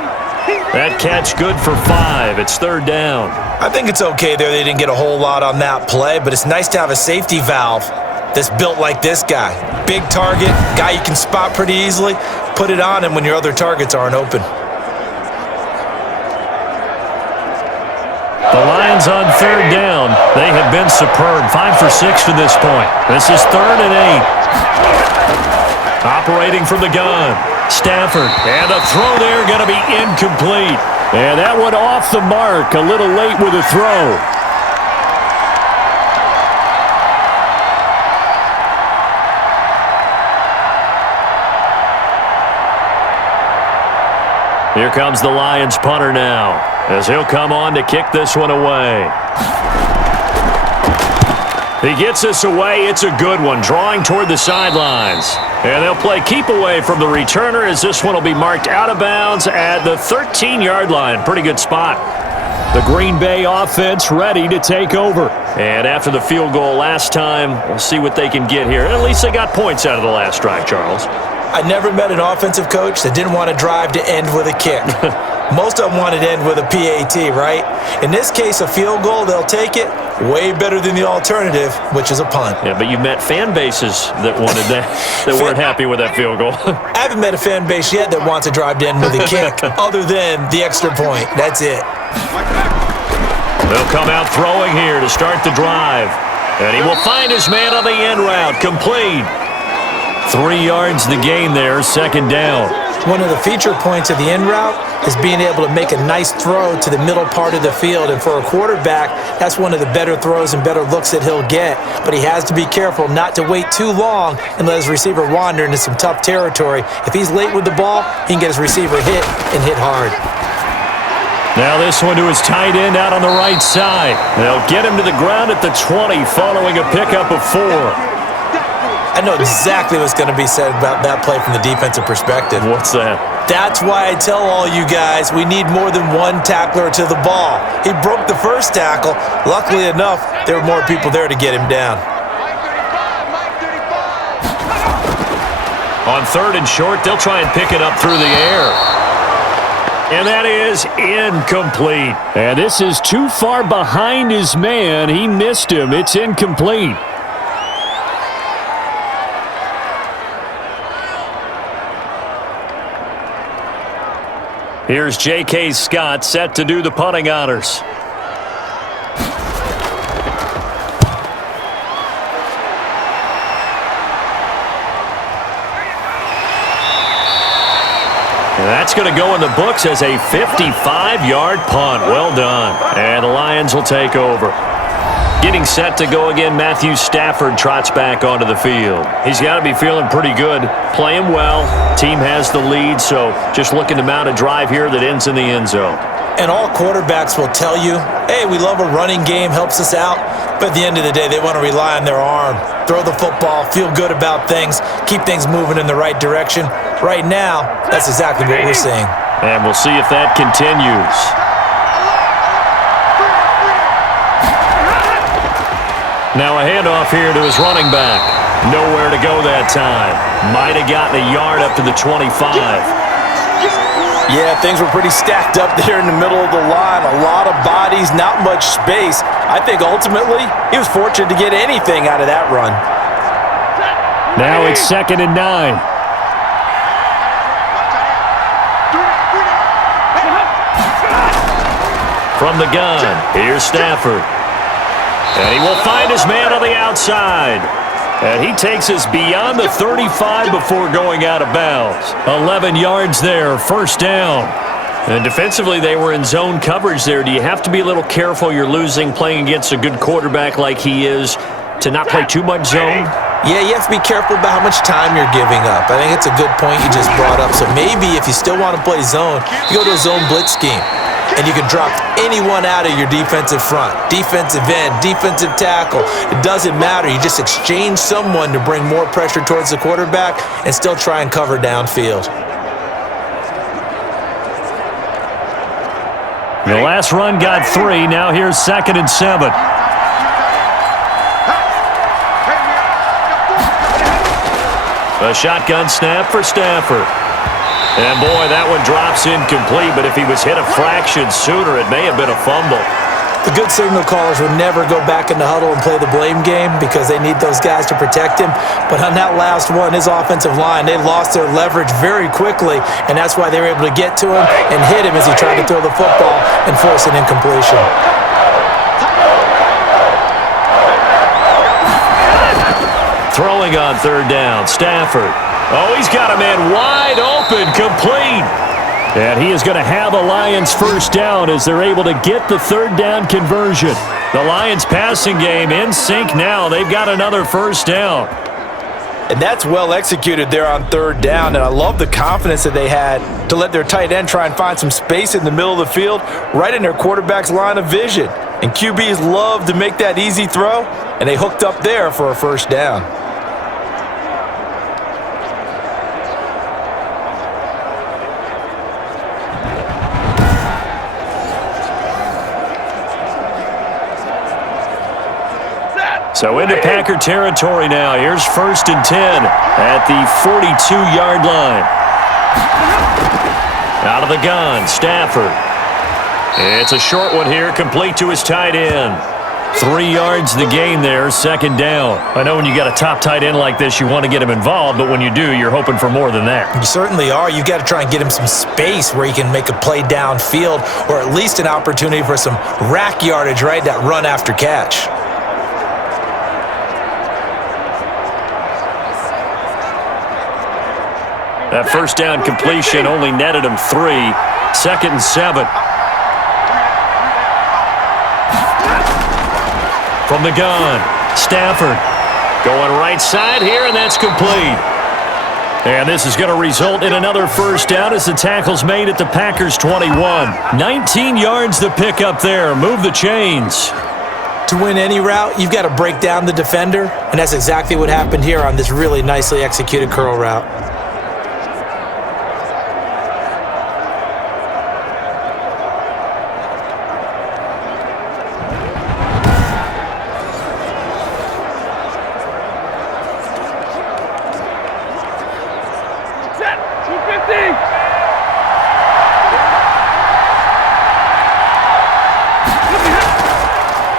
That catch good for 5. It's 3rd down. I think it's okay there. They didn't get a whole lot on that play, but it's nice to have a safety valve that's built like this guy. Big target, guy you can spot pretty easily. Put it on him when your other targets aren't open. The Lions on 3rd down. They have been superb. 5 for 6 to this point. This is 3rd and 8. Operating from the gun. Stafford. And the throw there going to be incomplete. And that one off the mark. A little late with the throw. Here comes the Lions punter now, as he'll come on to kick this one away. He gets this away. It's a good one, drawing toward the sidelines. And they'll play keep away from the returner, as this one will be marked out of bounds at the 13-yard line. Pretty good spot. The Green Bay offense ready to take over. And after the field goal last time, we'll see what they can get here. At least they got points out of the last drive, Charles. I never met an offensive coach that didn't want to drive to end with a kick. Most of them wanted to end with a PAT, right? In this case, a field goal, they'll take it. Way better than the alternative, which is a punt. Yeah, but you've met fan bases that wanted that, that weren't happy with that field goal. I haven't met a fan base yet that wants to drive to end with a kick, other than the extra point. That's it. They'll come out throwing here to start the drive. And he will find his man on the end route. Complete. 3 yards the gain there, 2nd down. One of the feature points of the in route is being able to make a nice throw to the middle part of the field. And for a quarterback, that's one of the better throws and better looks that he'll get. But he has to be careful not to wait too long and let his receiver wander into some tough territory. If he's late with the ball, he can get his receiver hit and hit hard. Now this one to his tight end out on the right side. They'll get him to the ground at the 20 following a pickup of 4. I know exactly what's going to be said about that play from the defensive perspective. What's that? That's why I tell all you guys we need more than one tackler to the ball. He broke the first tackle. Luckily enough, there were more people there to get him down. On 3rd and short, they'll try and pick it up through the air. And that is incomplete. And this is too far behind his man. He missed him. It's incomplete. Here's J.K. Scott set to do the punting honors. And that's going to go in the books as a 55-yard punt. Well done. And the Lions will take over. Getting set to go again, Matthew Stafford trots back onto the field. He's got to be feeling pretty good, playing well. Team has the lead, so just looking to mount a drive here that ends in the end zone. And all quarterbacks will tell you, hey, we love a running game, helps us out. But at the end of the day, they want to rely on their arm. Throw the football, feel good about things, keep things moving in the right direction. Right now, that's exactly what we're seeing. And we'll see if that continues. Now a handoff here to his running back. Nowhere to go that time. Might have gotten a yard up to the 25. Yeah, things were pretty stacked up there in the middle of the line. A lot of bodies, not much space. I think ultimately he was fortunate to get anything out of that run. Now it's 2nd and 9. From the gun, here's Stafford. And he will find his man on the outside. And he takes us beyond the 35 before going out of bounds. 11 yards there, first down. And defensively, they were in zone coverage there. Do you have to be a little careful? You're losing playing against a good quarterback like he is to not play too much zone? Yeah, you have to be careful about how much time you're giving up. I think it's a good point you just brought up. So maybe if you still want to play zone, you go to a zone blitz scheme. And you can drop anyone out of your defensive front, defensive end, defensive tackle. It doesn't matter. You just exchange someone to bring more pressure towards the quarterback and still try and cover downfield. The last run got 3. Now here's 2nd and 7. A shotgun snap for Stafford. And, boy, that one drops incomplete, but if he was hit a fraction sooner, it may have been a fumble. The good signal callers would never go back in the huddle and play the blame game because they need those guys to protect him. But on that last one, his offensive line, they lost their leverage very quickly, and that's why they were able to get to him and hit him as he tried to throw the football and force an incompletion. Throwing on 3rd down, Stafford. Oh, he's got a man wide open, complete. And he is going to have a Lions first down as they're able to get the 3rd down conversion. The Lions passing game in sync now. They've got another first down. And that's well executed there on 3rd down. And I love the confidence that they had to let their tight end try and find some space in the middle of the field, right in their quarterback's line of vision. And QBs love to make that easy throw, and they hooked up there for a first down. So into Packer territory now. Here's 1st and 10 at the 42-yard line. Out of the gun, Stafford. It's a short one here, complete to his tight end. 3 yards the gain there, 2nd down. I know when you got a top tight end like this, you want to get him involved, but when you do, you're hoping for more than that. You certainly are. You've got to try and get him some space where he can make a play downfield or at least an opportunity for some rack yardage, right? That run after catch. That first down completion only netted him 3. 2nd and 7. From the gun, Stafford going right side here, and that's complete. And this is going to result in another first down as the tackle's made at the Packers' 21. 19 yards to pick up there. Move the chains. To win any route, you've got to break down the defender, and that's exactly what happened here on this really nicely executed curl route.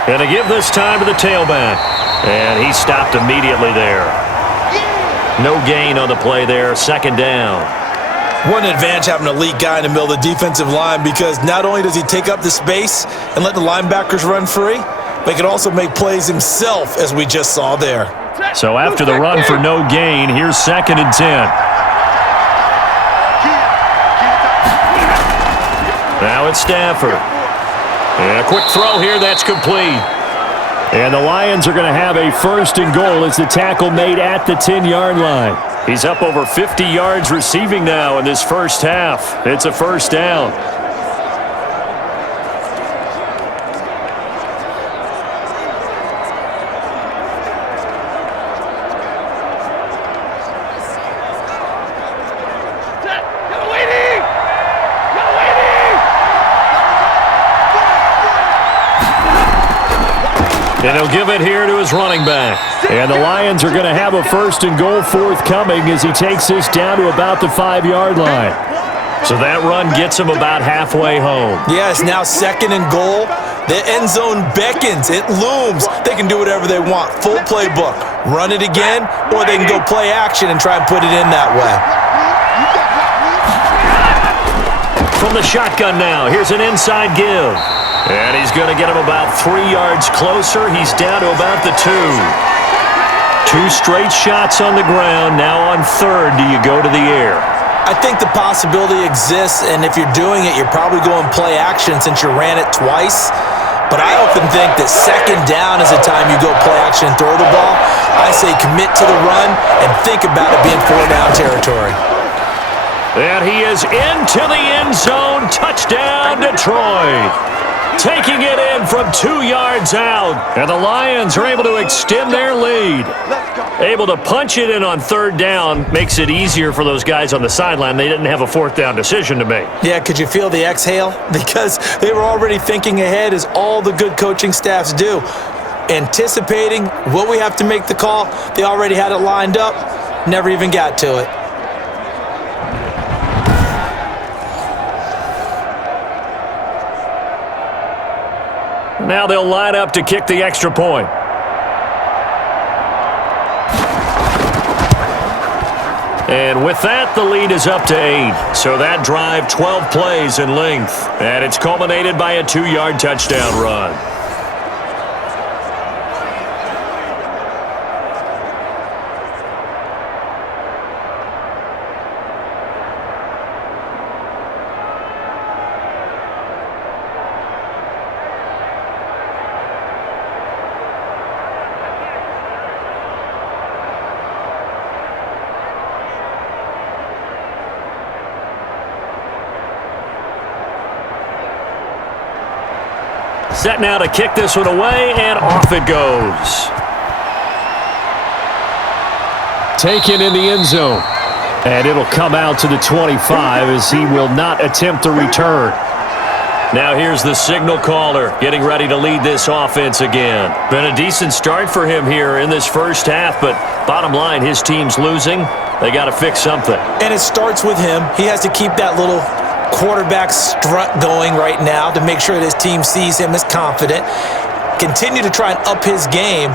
And to give this time to the tailback. And he stopped immediately there. No gain on the play there, 2nd down. What an advantage having an elite guy in the middle of the defensive line, because not only does he take up the space and let the linebackers run free, but he can also make plays himself, as we just saw there. So after the run for no gain, here's 2nd and 10. Now it's Stafford. And a quick throw here, that's complete. And the Lions are going to have a first and goal as the tackle made at the 10-yard line. He's up over 50 yards receiving now in this first half. It's a first down. And he'll give it here to his running back. And the Lions are going to have a first and goal forthcoming as he takes this down to about the 5-yard line. So that run gets him about halfway home. Yes, now second and goal. The end zone beckons. It looms. They can do whatever they want. Full playbook. Run it again, or they can go play action and try and put it in that way. From the shotgun now, here's an inside give. And he's going to get him about 3 yards closer. He's down to about the 2. 2 straight shots on the ground. Now on third, do you go to the air? I think the possibility exists, and if you're doing it, you're probably going play action since you ran it twice. But I often think that second down is the time you go play action and throw the ball. I say commit to the run and think about it being 4-down territory. And he is into the end zone. Touchdown, Detroit. Taking it in from 2 yards out. And the Lions are able to extend their lead. Able to punch it in on third down makes it easier for those guys on the sideline. They didn't have a fourth down decision to make. Yeah, could you feel the exhale? Because they were already thinking ahead, as all the good coaching staffs do. Anticipating what we have to make the call. They already had it lined up. Never even got to it. Now they'll line up to kick the extra point. And with that, the lead is up to 8. So that drive, 12 plays in length. And it's culminated by a 2-yard touchdown run. Set now to kick this one away, and off it goes. Taken in the end zone. And it'll come out to the 25 as he will not attempt to return. Now here's the signal caller getting ready to lead this offense again. Been a decent start for him here in this first half, but bottom line, his team's losing. They got to fix something. And it starts with him. He has to keep that little quarterback strut going right now to make sure that his team sees him as confident. Continue to try and up his game,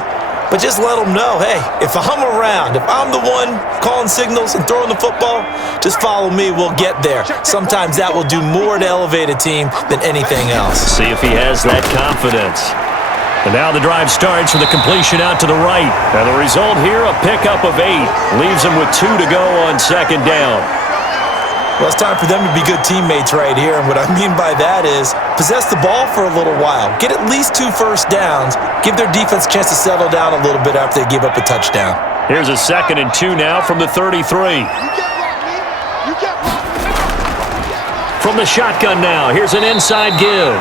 but just let him know, hey, if I'm around, if I'm the one calling signals and throwing the football, just follow me, we'll get there. Sometimes that will do more to elevate a team than anything else. See if he has that confidence. And now the drive starts with a completion out to the right. And the result here, a pickup of 8. Leaves him with 2 to go on second down. Well, it's time for them to be good teammates right here, and what I mean by that is possess the ball for a little while. Get at least 2 first downs. Give their defense a chance to settle down a little bit after they give up a touchdown. Here's a 2nd and 2 now from the 33. From the shotgun now, here's an inside give.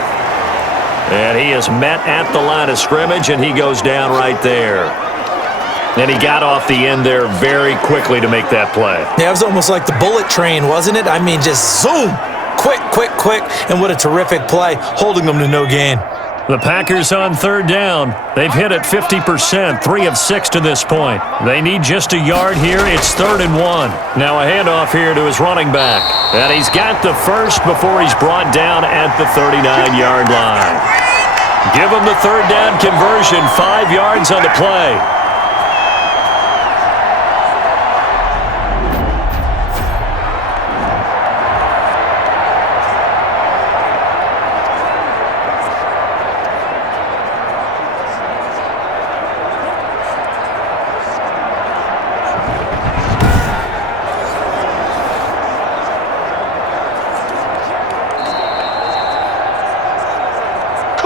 And he is met at the line of scrimmage, and he goes down right there. And he got off the end there very quickly to make that play. Yeah, it was almost like the bullet train, wasn't it? I mean, just zoom. Quick, quick, quick. And what a terrific play, holding them to no gain. The Packers on third down. They've hit it 50%, 3 of 6 to this point. They need just a yard here. It's 3rd and 1. Now a handoff here to his running back. And he's got the first before he's brought down at the 39-yard line. Give him the third down conversion, 5 yards on the play.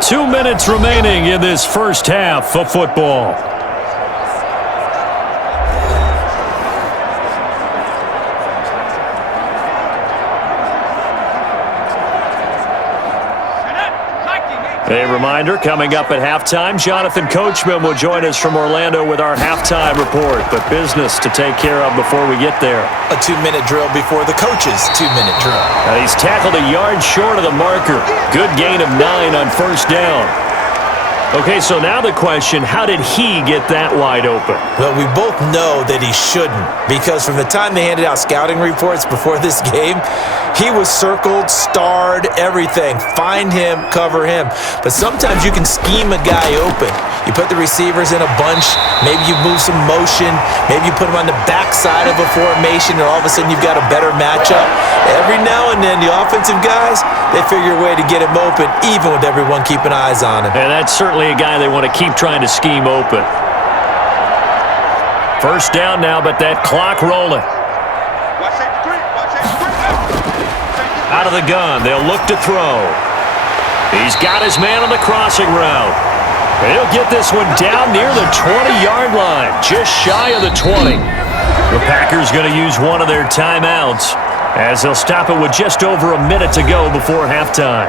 2 minutes remaining in this first half of football. A reminder, coming up at halftime, Jonathan Coachman will join us from Orlando with our halftime report, but business to take care of before we get there. A 2-minute drill before the coach's 2-minute drill. And he's tackled a yard short of the marker. Good gain of 9 on first down. Okay, so now the question, how did he get that wide open? Well, we both know that he shouldn't, because from the time they handed out scouting reports before this game, he was circled, starred, everything. Find him, cover him. But sometimes you can scheme a guy open. You put the receivers in a bunch. Maybe you move some motion. Maybe you put him on the backside of a formation, and all of a sudden you've got a better matchup. Every now and then, the offensive guys, they figure a way to get him open, even with everyone keeping eyes on him. And that's certainly a guy they want to keep trying to scheme open. First down now, but that clock rolling. Out of the gun, they'll look to throw. He's got his man on the crossing route. He'll get this one down near the 20-yard line, just shy of the 20. The Packers going to use one of their timeouts as they'll stop it with just over a minute to go before halftime.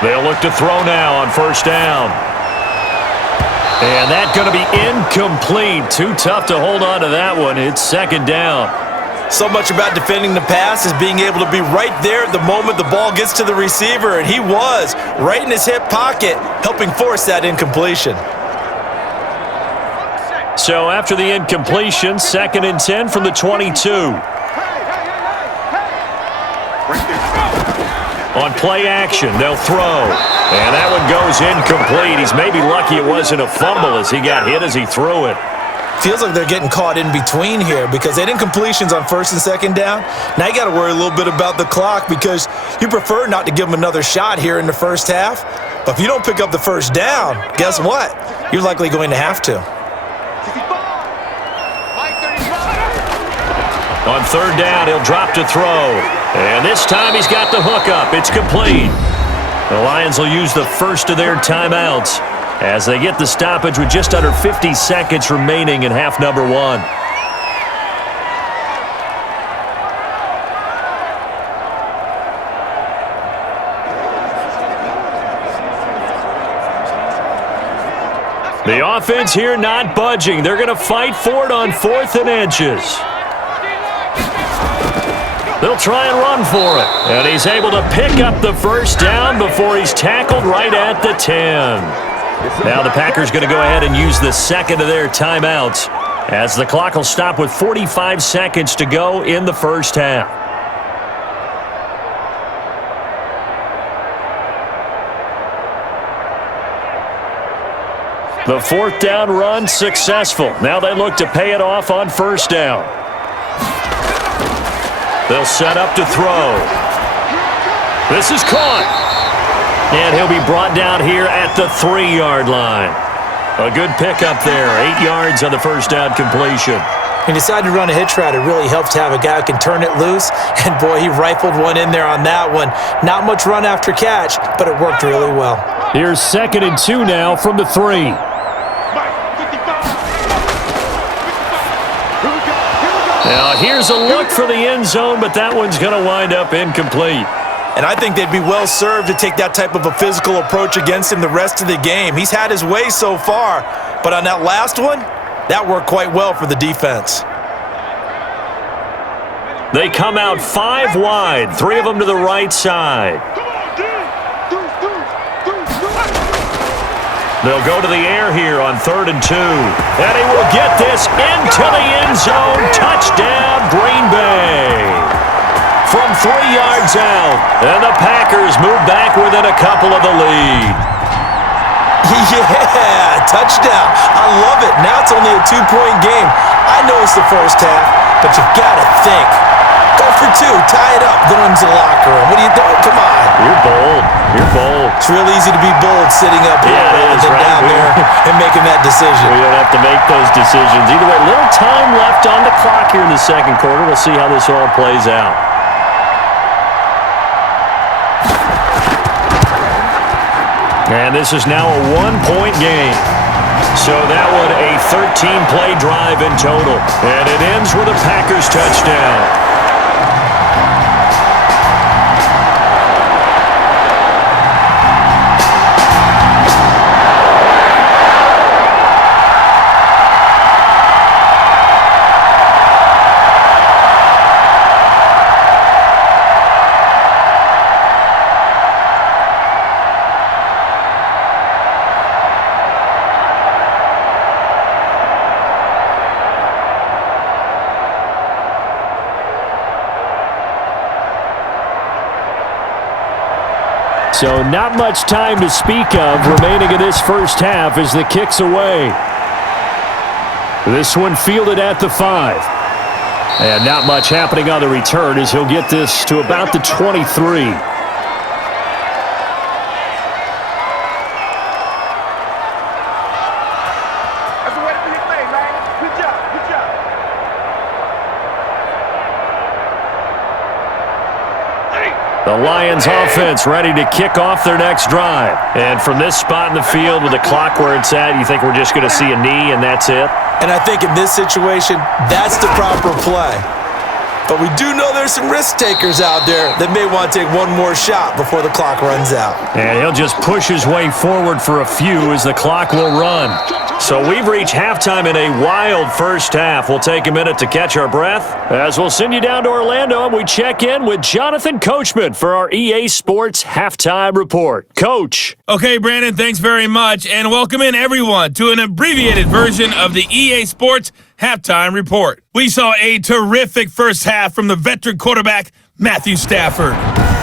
They'll look to throw now on first down. And that's going to be incomplete. Too tough to hold on to that one. It's second down. So much about defending the pass is being able to be right there at the moment the ball gets to the receiver, and he was right in his hip pocket, helping force that incompletion. So after the incompletion, 2nd and 10 from the 22. On play action, they'll throw. And that one goes incomplete. He's maybe lucky it wasn't a fumble as he got hit as he threw it. Feels like they're getting caught in between here because they had incompletions on first and second down. Now you got to worry a little bit about the clock because you prefer not to give them another shot here in the first half. But if you don't pick up the first down, guess what? You're likely going to have to. On third down, he'll drop to throw. And this time he's got the hook up. It's complete. The Lions will use the first of their timeouts as they get the stoppage with just under 50 seconds remaining in half number 1. The offense here not budging. They're going to fight for it on 4th and inches. They'll try and run for it. And he's able to pick up the first down before he's tackled right at the 10. Now the Packers going to go ahead and use the second of their timeouts as the clock will stop with 45 seconds to go in the first half. The 4th down run successful. Now they look to pay it off on first down. They'll set up to throw. This is caught. And he'll be brought down here at the 3-yard line. A good pickup there. 8 yards on the first down completion. He decided to run a hitch route. It really helps to have a guy who can turn it loose. And, boy, he rifled one in there on that one. Not much run after catch, but it worked really well. Here's 2nd and 2 now from the 3. Now, here's a look for the end zone, but that one's going to wind up incomplete. And I think they'd be well served to take that type of a physical approach against him the rest of the game. He's had his way so far, but on that last one, that worked quite well for the defense. They come out 5 wide, 3 of them to the right side. They'll go to the air here on 3rd and 2. And he will get this into the end zone. Touchdown, Green Bay. From 3 yards out. And the Packers move back within a couple of the lead. Yeah, touchdown. I love it. Now it's only a 2-point game. I know it's the first half, but you've got to think. Go for two. Tie it up. Going into the locker room. What are you doing? Come on. You're bold. You're bold. It's real easy to be bold sitting up here rather than down there and making that decision. We don't have to make those decisions. Either way, little time left on the clock here in the second quarter. We'll see how this all plays out. And this is now a one-point game. So that one a 13-play drive in total. And it ends with a Packers touchdown. So not much time to speak of remaining in this first half as the kick's away. This one fielded at the 5. And not much happening on the return as he'll get this to about the 23. That's the way to be played, man. Good job, good job. The Lions offense ready to kick off their next drive. And from this spot in the field with the clock where it's at, you think we're just going to see a knee and that's it? And I think in this situation, that's the proper play. But we do know there's some risk takers out there that may want to take one more shot before the clock runs out. And he'll just push his way forward for a few as the clock will run. So we've reached halftime in a wild first half. We'll take a minute to catch our breath as we'll send you down to Orlando and we check in with Jonathan Coachman for our EA Sports Halftime Report. Coach. Okay, Brandon, thanks very much, and welcome in everyone to an abbreviated version of the EA Sports Halftime Report. We saw a terrific first half from the veteran quarterback, Matthew Stafford.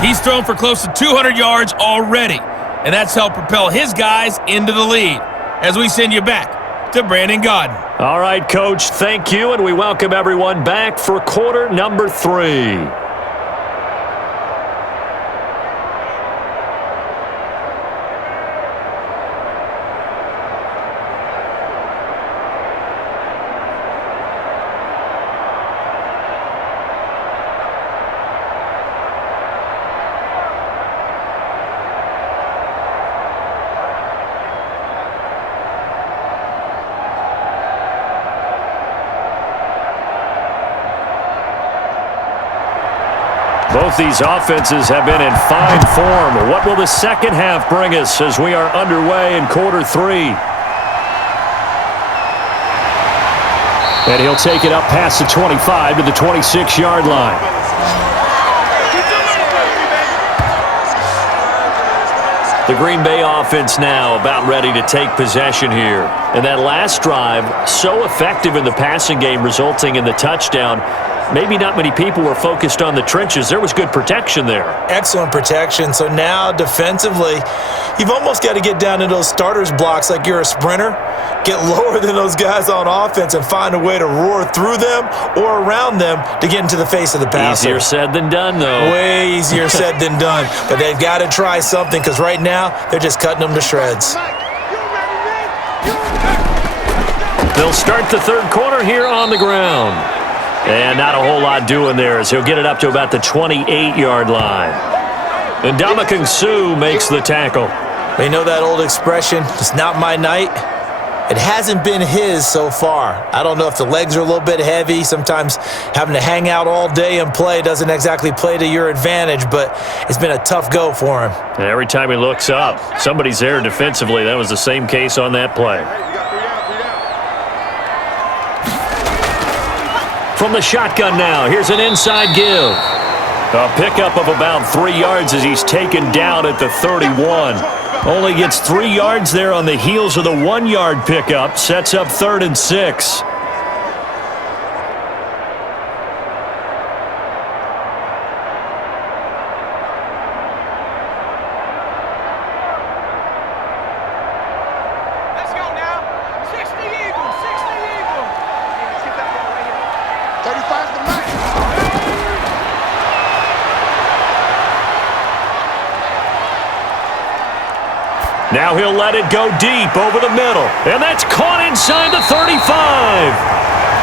He's thrown for close to 200 yards already, and that's helped propel his guys into the lead. As we send you back to Brandon Godden. All right, Coach, thank you, and we welcome everyone back for quarter number 3. Both these offenses have been in fine form. What will the second half bring us as we are underway in quarter 3? And he'll take it up past the 25 to the 26-yard line. The Green Bay offense now about ready to take possession here. And that last drive, so effective in the passing game, resulting in the touchdown. Maybe not many people were focused on the trenches. There was good protection there. Excellent protection. So now defensively, you've almost got to get down to those starters blocks like you're a sprinter. Get lower than those guys on offense and find a way to roar through them or around them to get into the face of the passer. Easier said than done, though. Way easier said than done. But they've got to try something because right now they're just cutting them to shreds. They'll start the third quarter here on the ground. And not a whole lot doing there as he'll get it up to about the 28-yard line. And Ndamukong Suh makes the tackle. You know that old expression, it's not my night? It hasn't been his so far. I don't know if the legs are a little bit heavy. Sometimes having to hang out all day and play doesn't exactly play to your advantage, but it's been a tough go for him. And every time he looks up, somebody's there defensively. That was the same case on that play. From the shotgun now, here's an inside give. A pickup of about 3 yards as he's taken down at the 31. Only gets 3 yards there on the heels of the 1-yard pickup. Sets up 3rd and 6. Let's go now. 60 Eagles, 60 Eagles. 35's the max. Now he'll let it go deep over the middle. And that's caught inside the 35.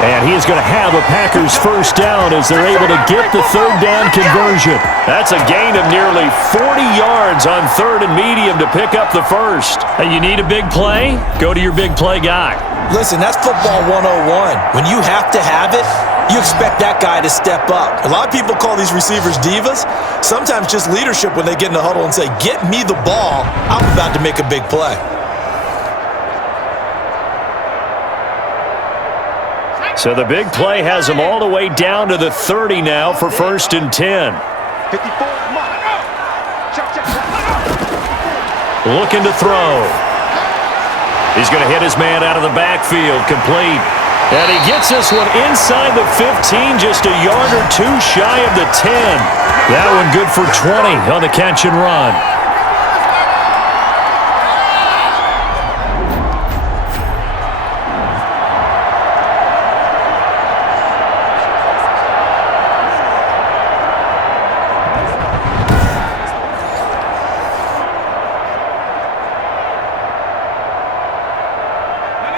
And he is going to have a Packers first down as they're able to get the third down conversion. That's a gain of nearly 40 yards on third and medium to pick up the first. Hey, you need a big play? Go to your big play guy. Listen, that's football 101. When you have to have it, you expect that guy to step up. A lot of people call these receivers divas. Sometimes just leadership when they get in the huddle and say, get me the ball. I'm about to make a big play. So the big play has them all the way down to the 30 now for first and 10. 54, Looking to throw. He's going to hit his man out of the backfield, complete. And he gets this one inside the 15, just a yard or two shy of the 10. That one good for 20 on the catch and run.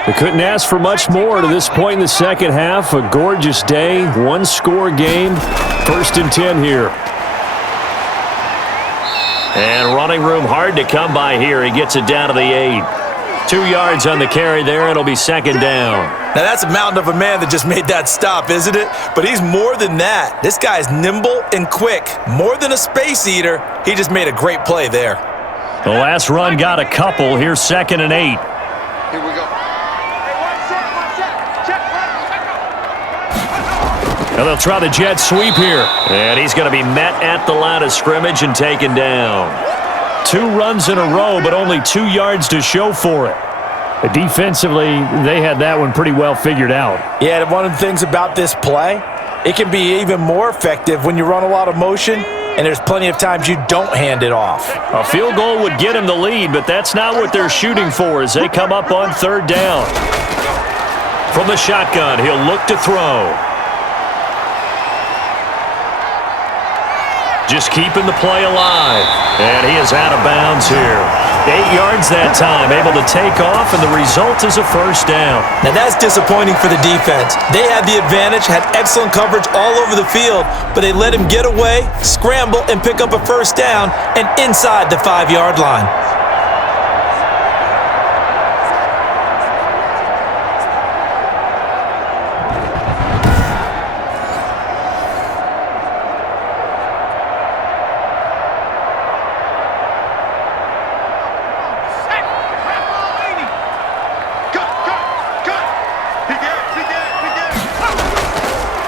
They couldn't ask for much more to this point in the second half. A gorgeous day, one-score game. First and 10 here. And running room hard to come by here. He gets it down to the 8. 2 yards on the carry there. It'll be second down. Now, that's a mountain of a man that just made that stop, isn't it? But he's more than that. This guy's nimble and quick. More than a space eater. He just made a great play there. The last run got a couple. Here's second and 8. Here we go. And they'll try the jet sweep here. And he's going to be met at the line of scrimmage and taken down. 2 runs in a row, but only 2 yards to show for it. Defensively, they had that one pretty well figured out. Yeah, one of the things about this play, it can be even more effective when you run a lot of motion, and there's plenty of times you don't hand it off. A field goal would get him the lead, but that's not what they're shooting for as they come up on third down. From the shotgun, he'll look to throw. Just keeping the play alive. And he is out of bounds here. 8 yards that time, able to take off, and the result is a first down. Now that's disappointing for the defense. They had the advantage, had excellent coverage all over the field, but they let him get away, scramble, and pick up a first down, and inside the 5-yard line.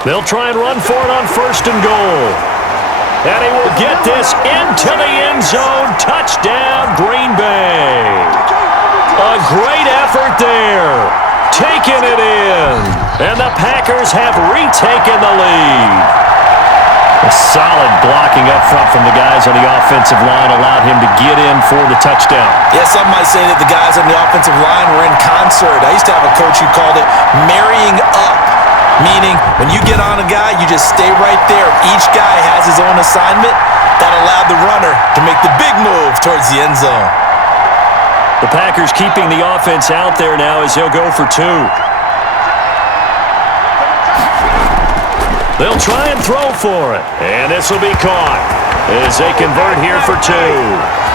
They'll try and run for it on first and goal. And he will get this into the end zone. Touchdown, Green Bay. A great effort there. Taking it in. And the Packers have retaken the lead. A solid blocking up front from the guys on the offensive line allowed him to get in for the touchdown. Yeah, some might say that the guys on the offensive line were in concert. I used to have a coach who called it marrying up. Meaning, when you get on a guy, you just stay right there. Each guy has his own assignment. That allowed the runner to make the big move towards the end zone. The Packers keeping the offense out there now as he'll go for 2. They'll try and throw for it. And this will be caught as they convert here for 2.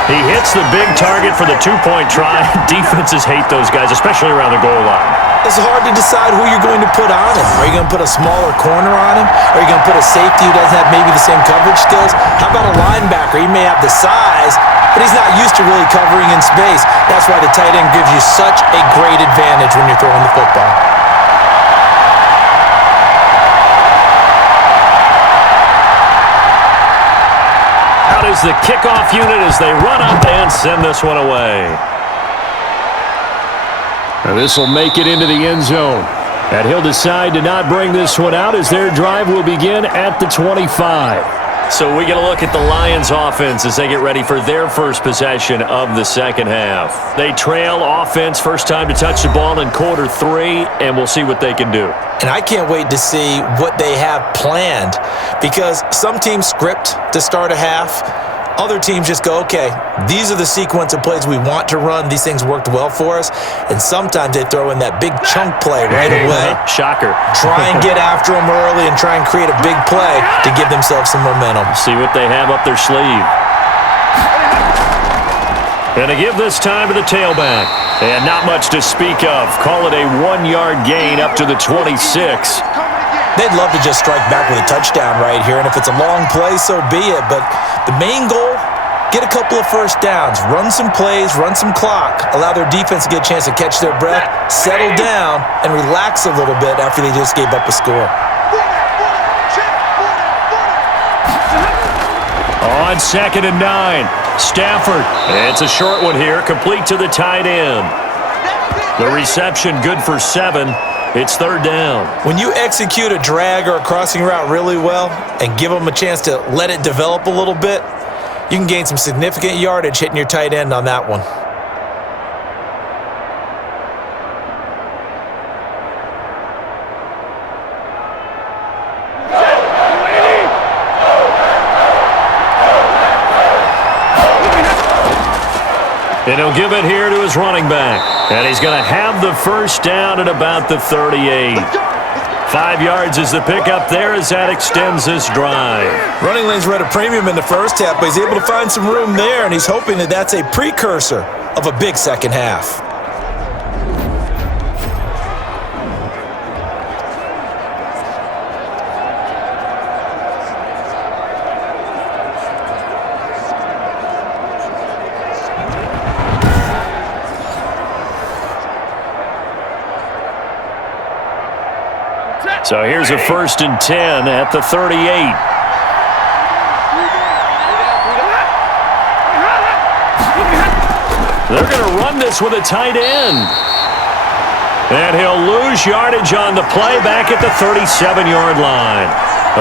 He hits the big target for the 2-point try. Defenses hate those guys, especially around the goal line. It's hard to decide who you're going to put on him. Are you going to put a smaller corner on him? Are you going to put a safety who doesn't have maybe the same coverage skills? How about a linebacker? He may have the size, but he's not used to really covering in space. That's why the tight end gives you such a great advantage when you're throwing the football. Out is the kickoff unit as they run up and send this one away. And this will make it into the end zone. And he'll decide to not bring this one out as their drive will begin at the 25. So we get a look at the Lions offense as they get ready for their first possession of the second half. They trail offense first time to touch the ball in quarter 3, and we'll see what they can do. And I can't wait to see what they have planned because some teams script to start a half. Other teams just go, okay, these are the sequence of plays we want to run. These things worked well for us. And sometimes they throw in that big chunk play right away. Shocker. Try and get after them early and try and create a big play to give themselves some momentum. See what they have up their sleeve. And to give this time to the tailback. And not much to speak of. Call it a 1-yard gain up to the 26. They'd love to just strike back with a touchdown right here, and if it's a long play, so be it. But the main goal, get a couple of first downs, run some plays, run some clock, allow their defense to get a chance to catch their breath, settle down, and relax a little bit after they just gave up a score. On 2nd and 9, Stafford. It's a short one here, complete to the tight end. The reception good for 7. It's 3rd down. When you execute a drag or a crossing route really well and give them a chance to let it develop a little bit, you can gain some significant yardage hitting your tight end on that one. And he'll give it here to his running back. And he's going to have the first down at about the 38. 5 yards is the pickup there as that extends this drive. Running lanes were at a premium in the first half, but he's able to find some room there, and he's hoping that that's a precursor of a big second half. So here's a 1st and 10 at the 38. They're going to run this with a tight end. And he'll lose yardage on the play back at the 37-yard line.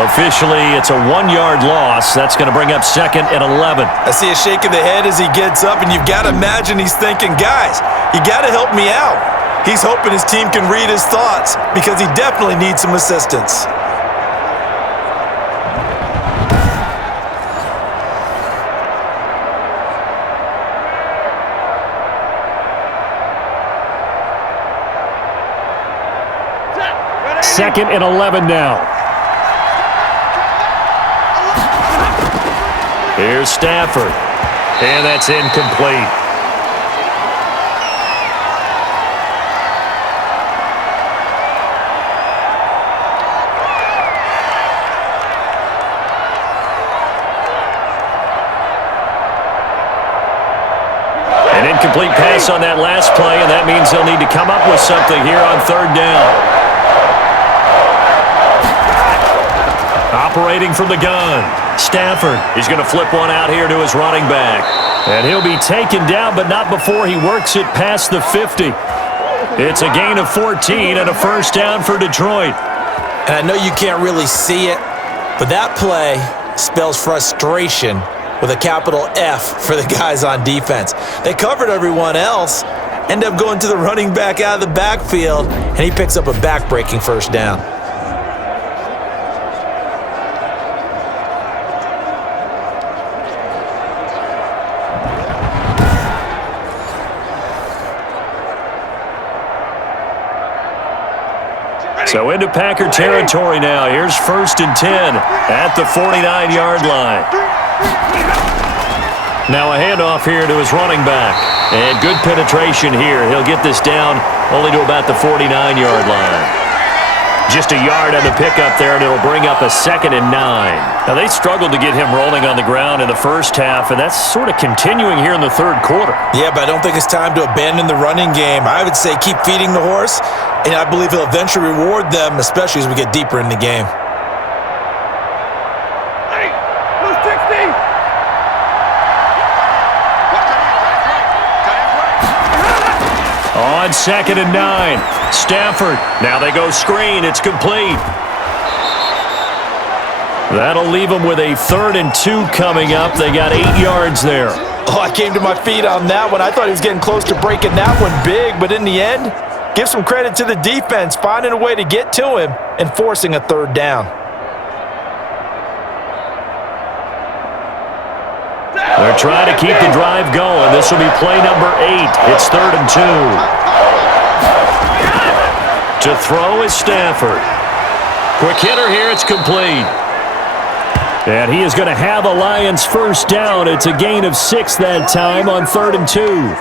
Officially, it's a 1-yard loss. That's going to bring up 2nd and 11. I see a shake of the head as he gets up, and you've got to imagine he's thinking, guys, you got to help me out. He's hoping his team can read his thoughts because he definitely needs some assistance. Second and 11 now. Here's Stafford. And that's incomplete. An incomplete pass on that last play, and that means they'll need to come up with something here on 3rd down. Operating from the gun, Stafford. He's going to flip one out here to his running back. And he'll be taken down, but not before he works it past the 50. It's a gain of 14 and a first down for Detroit. And I know you can't really see it, but that play spells frustration with a capital F for the guys on defense. They covered everyone else, end up going to the running back out of the backfield, and he picks up a back-breaking first down. So into Packer territory now. Here's 1st and 10 at the 49-yard line. Now a handoff here to his running back. And good penetration here. He'll get this down only to about the 49-yard line. Just a yard on the pickup there, and it'll bring up a 2nd and 9. Now, they struggled to get him rolling on the ground in the first half, and that's sort of continuing here in the 3rd quarter. Yeah, but I don't think it's time to abandon the running game. I would say keep feeding the horse, and I believe he'll eventually reward them, especially as we get deeper in the game. On 2nd and 9. Stafford. Now they go screen. It's complete. That'll leave them with a 3rd and 2 coming up. They got 8 yards there. Oh, I came to my feet on that one. I thought he was getting close to breaking that one big, but in the end, give some credit to the defense, finding a way to get to him and forcing a 3rd down. They're trying to keep the drive going. This will be play number 8. It's 3rd and 2. To throw is Stafford. Quick hitter here. It's complete. And he is going to have a Lions first down. It's a gain of 6 that time on 3rd and 2.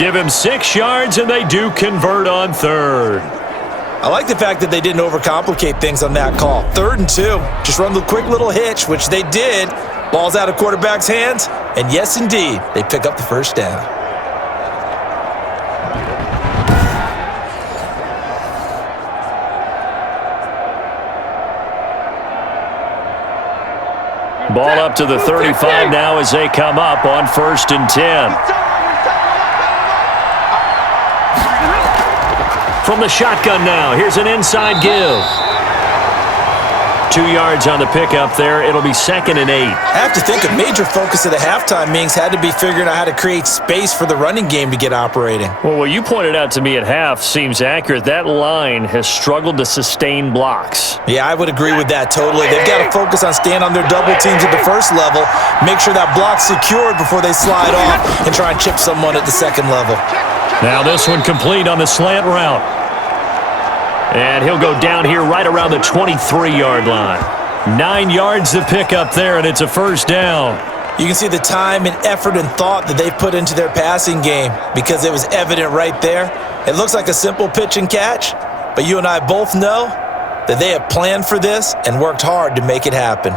Give him 6 yards, and they do convert on 3rd. I like the fact that they didn't overcomplicate things on that call. 3rd and 2. Just run the quick little hitch, which they did. Ball's out of quarterback's hands. And yes, indeed, they pick up the first down. Ball up to the 35 now as they come up on 1st and 10. From the shotgun now, here's an inside give. 2 yards on the pickup there. It'll be 2nd and 8. I have to think a major focus of the halftime meetings had to be figuring out how to create space for the running game to get operating. Well, what you pointed out to me at half seems accurate. That line has struggled to sustain blocks. Yeah, I would agree with that totally. They've got to focus on staying on their double teams at the first level, make sure that block's secured before they slide off, and try and chip someone at the second level. Now this one complete on the slant route. And he'll go down here right around the 23-yard line. 9 yards to pick up there, and it's a first down. You can see the time and effort and thought that they've put into their passing game because it was evident right there. It looks like a simple pitch and catch, but you and I both know that they have planned for this and worked hard to make it happen.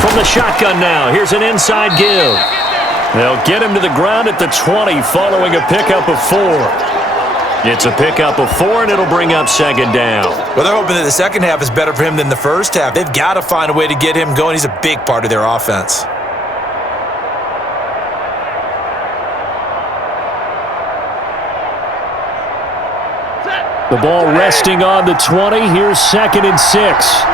From the shotgun now, here's an inside give. They'll get him to the ground at the 20 following a pickup of 4. It's a pickup of 4, and it'll bring up 2nd down. Well, they're hoping that the second half is better for him than the first half. They've got to find a way to get him going. He's a big part of their offense. The ball resting on the 20. Here's 2nd and 6.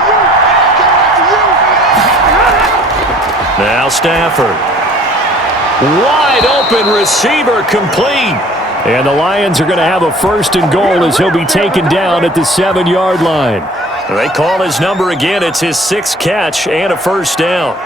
Now Stafford. Wide open receiver complete. And the Lions are going to have a 1st and goal as he'll be taken down at the 7-yard line. They call his number again. It's his 6th catch and a first down.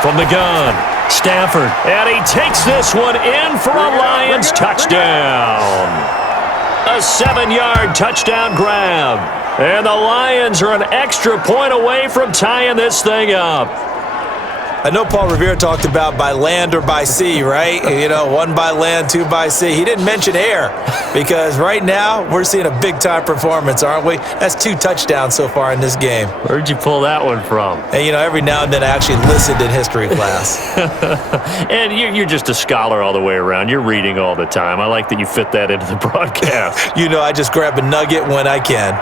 From the gun, Stafford, and he takes this one in for a Lions touchdown. A 7-yard touchdown grab. And the Lions are an extra point away from tying this thing up. I know Paul Revere talked about by land or by sea, right? You know, 1 by land, 2 by sea. He didn't mention air because right now we're seeing a big-time performance, aren't we? That's 2 touchdowns so far in this game. Where'd you pull that one from? And, you know, every now and then I actually listened in history class. And you're just a scholar all the way around. You're reading all the time. I like that you fit that into the broadcast. You know, I just grab a nugget when I can.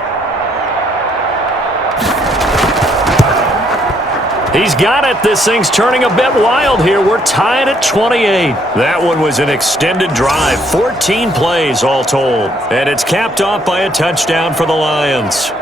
He's got it. This thing's turning a bit wild here. We're tied at 28. That one was an extended drive. 14 plays all told. And it's capped off by a touchdown for the Lions.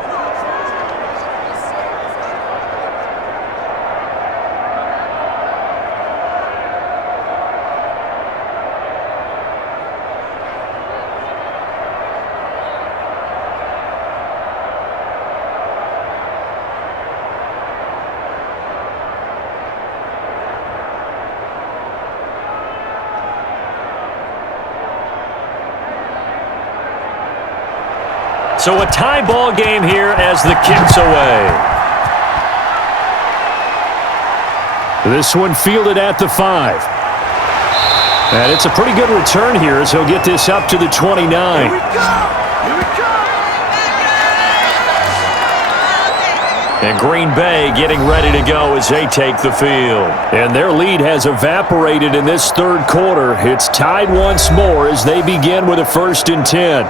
So a tie ball game here as the kick's away. This one fielded at the 5. And it's a pretty good return here as he'll get this up to the 29. Here we go! Here we go! And Green Bay getting ready to go as they take the field. And their lead has evaporated in this 3rd quarter. It's tied once more as they begin with a 1st and 10.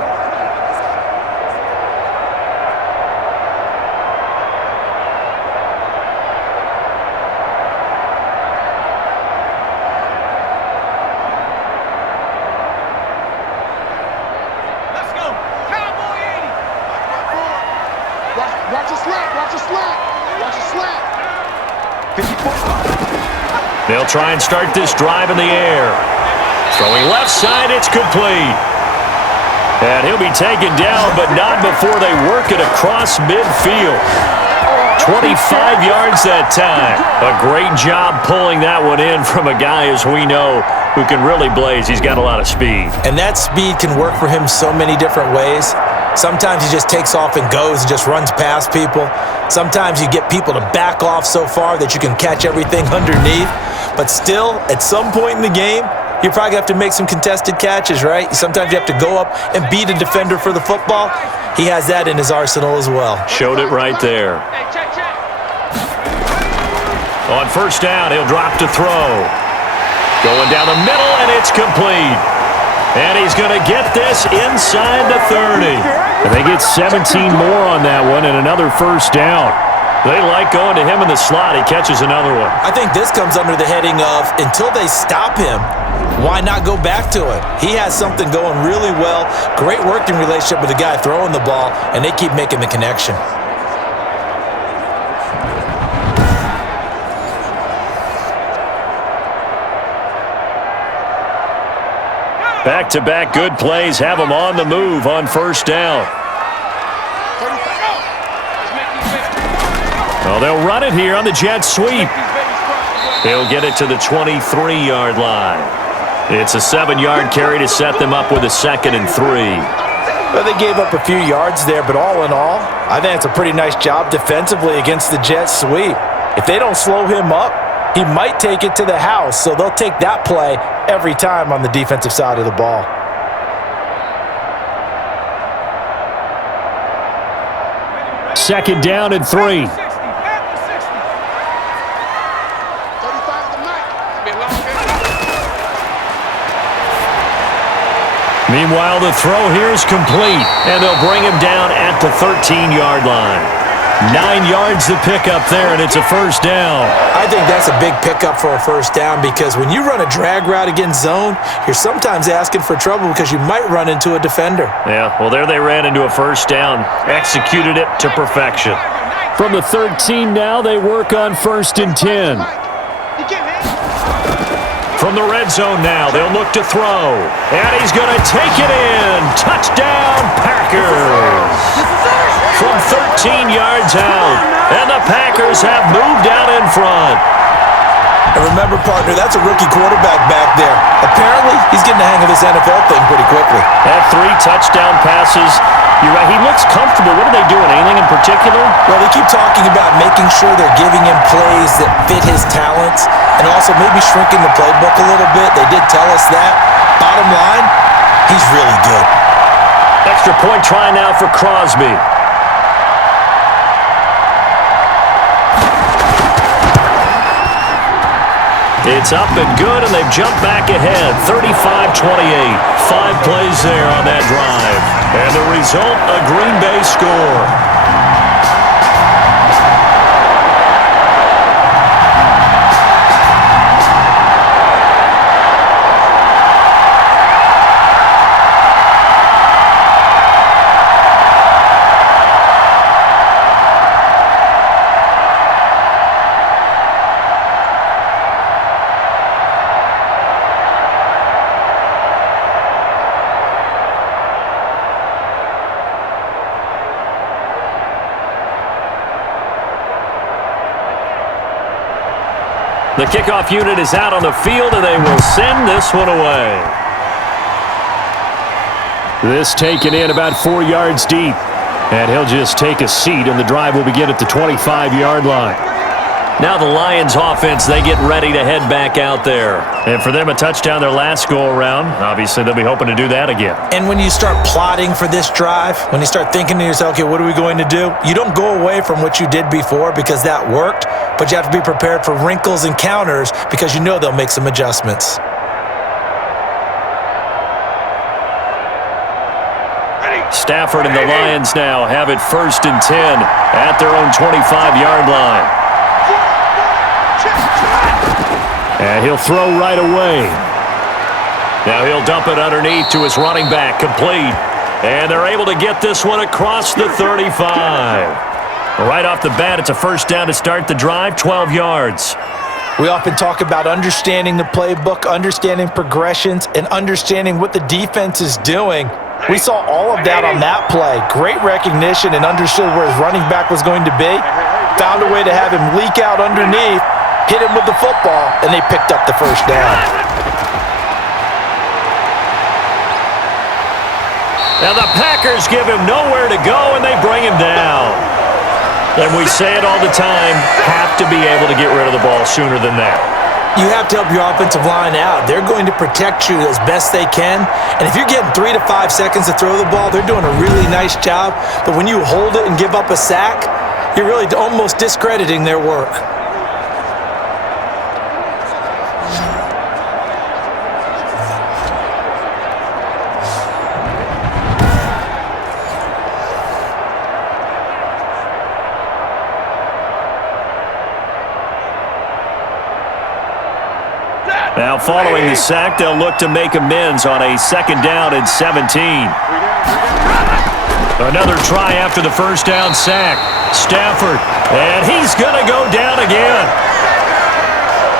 They'll try and start this drive in the air. Throwing left side, it's complete. And he'll be taken down, but not before they work it across midfield. 25 yards that time. A great job pulling that one in from a guy, as we know, who can really blaze. He's got a lot of speed. And that speed can work for him so many different ways. Sometimes he just takes off and goes and just runs past people. Sometimes you get people to back off so far that you can catch everything underneath. But still, at some point in the game, you're probably going to have to make some contested catches, right? Sometimes you have to go up and beat a defender for the football. He has that in his arsenal as well. Showed it right there. On first down, he'll drop to throw. Going down the middle, and it's complete. And he's going to get this inside the 30. And they get 17 more on that one and another first down. They like going to him in the slot. He catches another one. I think this comes under the heading of, until they stop him, why not go back to it? He has something going really well. Great working relationship with the guy throwing the ball, and they keep making the connection. Back-to-back good plays have them on the move on first down. Well, they'll run it here on the jet sweep. He'll get it to the 23-yard line. It's a 7-yard carry to set them up with a 2nd and 3. Well, they gave up a few yards there, but all in all, I think it's a pretty nice job defensively against the jet sweep. If they don't slow him up, he might take it to the house, so they'll take that play every time on the defensive side of the ball. Second down and 3. Meanwhile, the throw here is complete, and they'll bring him down at the 13-yard line. 9 yards to pick up there, and it's a first down. I think that's a big pickup for a first down because when you run a drag route against zone, you're sometimes asking for trouble because you might run into a defender. Yeah, well, there they ran into a first down. Executed it to perfection. From the 13 now, they work on 1st and 10. From the red zone now, they'll look to throw. And he's going to take it in. Touchdown, Packers. From 13 yards out. And the Packers have moved out in front. And remember, partner, that's a rookie quarterback back there. Apparently, he's getting the hang of this NFL thing pretty quickly. Had 3 touchdown passes. You're right, he looks comfortable. What are they doing? Anything in particular? Well, they keep talking about making sure they're giving him plays that fit his talents and also maybe shrinking the playbook a little bit. They did tell us that. Bottom line, he's really good. Extra point try now for Crosby. It's up and good, and they've jumped back ahead, 35-28. 5 plays there on that drive. And the result, a Green Bay score. The kickoff unit is out on the field, and they will send this one away. This taken in about 4 yards deep. And he'll just take a seat, and the drive will begin at the 25-yard line. Now the Lions offense, they get ready to head back out there. And for them, a touchdown their last go-around. Obviously, they'll be hoping to do that again. And when you start plotting for this drive, when you start thinking to yourself, okay, what are we going to do? You don't go away from what you did before because that worked, but you have to be prepared for wrinkles and counters because you know they'll make some adjustments. Stafford and the Lions now have it 1st and 10 at their own 25-yard line. And he'll throw right away. Now he'll dump it underneath to his running back, complete. And they're able to get this one across the 35. Right off the bat, it's a first down to start the drive, 12 yards. We often talk about understanding the playbook, understanding progressions, and understanding what the defense is doing. We saw all of that on that play. Great recognition and understood where his running back was going to be. Found a way to have him leak out underneath, hit him with the football, and they picked up the first down. Now the Packers give him nowhere to go, and they bring him down. And we say it all the time, have to be able to get rid of the ball sooner than that. You have to help your offensive line out. They're going to protect you as best they can. And if you're getting 3 to 5 seconds to throw the ball, they're doing a really nice job. But when you hold it and give up a sack, you're really almost discrediting their work. Now, following the sack, they'll look to make amends on a 2nd down and 17. Another try after the first down sack. Stafford, and he's going to go down again.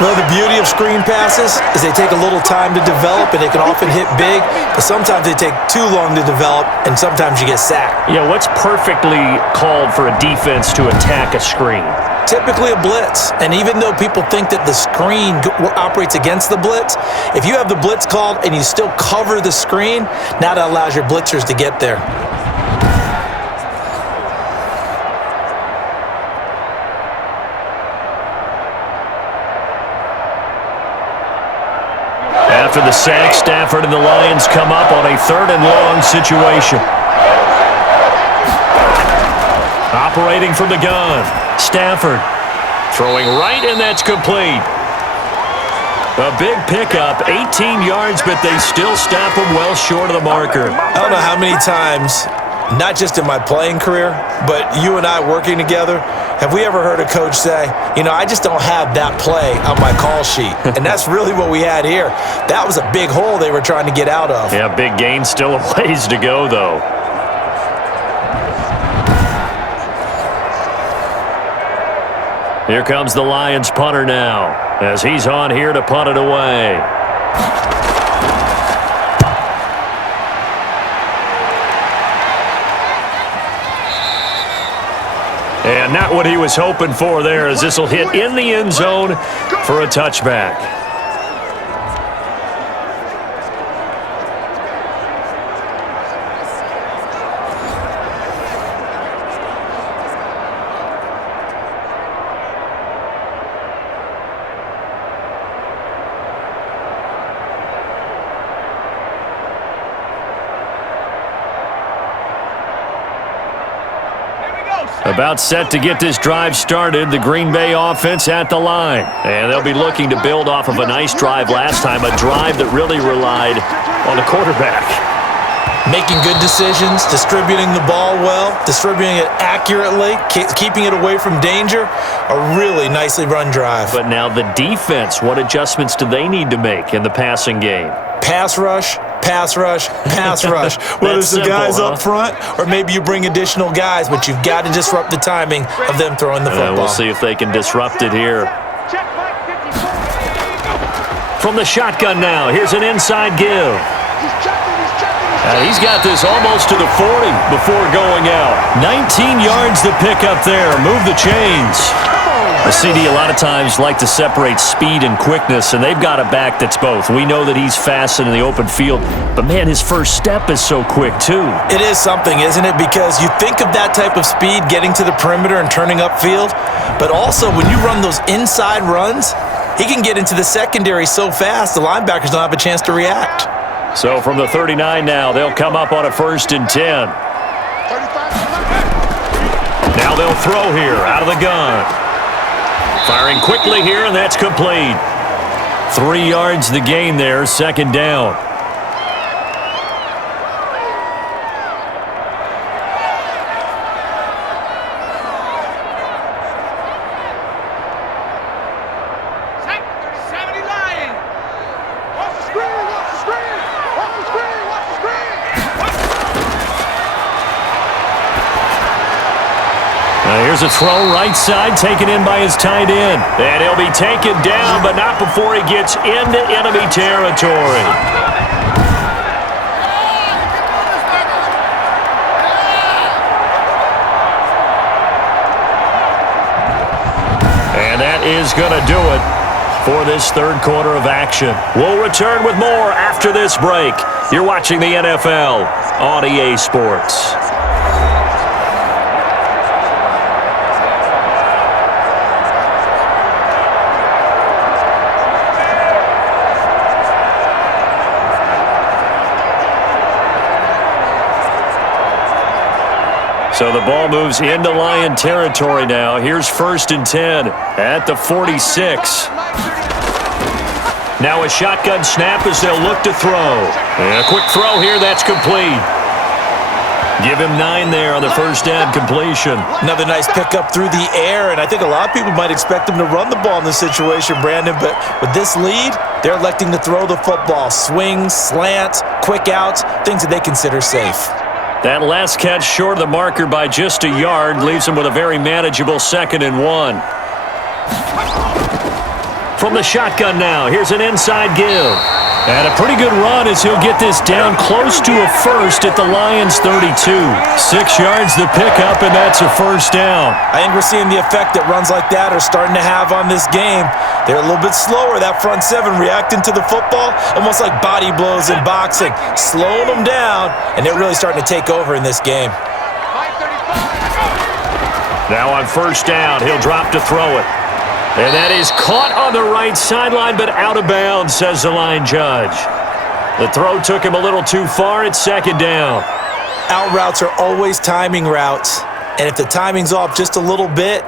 Well, the beauty of screen passes is they take a little time to develop, and they can often hit big, but sometimes they take too long to develop, and sometimes you get sacked. Yeah, what's perfectly called for a defense to attack a screen? Typically a blitz, and even though people think that the screen operates against the blitz, if you have the blitz called and you still cover the screen, now that allows your blitzers to get there. After the sack, Stafford and the Lions come up on a 3rd and long situation. Operating from the gun. Stafford throwing right, and that's complete. A big pickup, 18 yards, but they still stop him well short of the marker. I don't know how many times, not just in my playing career, but you and I working together, have we ever heard a coach say, you know, I just don't have that play on my call sheet. And that's really what we had here. That was a big hole they were trying to get out of. Yeah, big gain, still a ways to go, though. Here comes the Lions punter now, as he's on here to punt it away. And not what he was hoping for there, as this will hit in the end zone for a touchback. About set to get this drive started, the Green Bay offense at the line. And they'll be looking to build off of a nice drive last time, a drive that really relied on the quarterback. Making good decisions, distributing the ball well, distributing it accurately, keeping it away from danger. A really nicely run drive. But now the defense, what adjustments do they need to make in the passing game? Pass rush, pass rush, pass rush. Whether it's the guys up front or maybe you bring additional guys, but you've got to disrupt the timing of them throwing the football. We'll see if they can disrupt it here. From the shotgun now, here's an inside give. He's got this almost to the 40 before going out. 19 yards to pick up there. Move the chains. The CD a lot of times like to separate speed and quickness, and they've got a back that's both. We know that he's fast in the open field, but, man, his first step is so quick, too. It is something, isn't it? Because you think of that type of speed getting to the perimeter and turning upfield, but also when you run those inside runs, he can get into the secondary so fast the linebackers don't have a chance to react. So from the 39 now, they'll come up on a 1st and 10. Now they'll throw here out of the gun. Firing quickly here, and that's complete. 3 yards the gain there, 2nd down. Here's a throw right side, taken in by his tight end. And he'll be taken down, but not before he gets into enemy territory. And that is going to do it for this third quarter of action. We'll return with more after this break. You're watching the NFL on EA Sports. So the ball moves into Lion territory now. Here's 1st and 10 at the 46. Now a shotgun snap as they'll look to throw. And a quick throw here, that's complete. Give him 9 there on the first down completion. Another nice pickup through the air, and I think a lot of people might expect them to run the ball in this situation, Brandon, but with this lead, they're electing to throw the football. Swings, slants, quick outs, things that they consider safe. That last catch short of the marker by just a yard leaves him with a very manageable 2nd and 1. From the shotgun now, here's an inside give. And a pretty good run as he'll get this down close to a first at the Lions' 32. 6 yards the pickup, and that's a first down. I think we're seeing the effect that runs like that are starting to have on this game. They're a little bit slower, that front 7, reacting to the football, almost like body blows in boxing, slowing them down, and they're really starting to take over in this game. Now on first down, he'll drop to throw it. And that is caught on the right sideline, but out of bounds, says the line judge. The throw took him a little too far. It's 2nd down. Out routes are always timing routes, and if the timing's off just a little bit,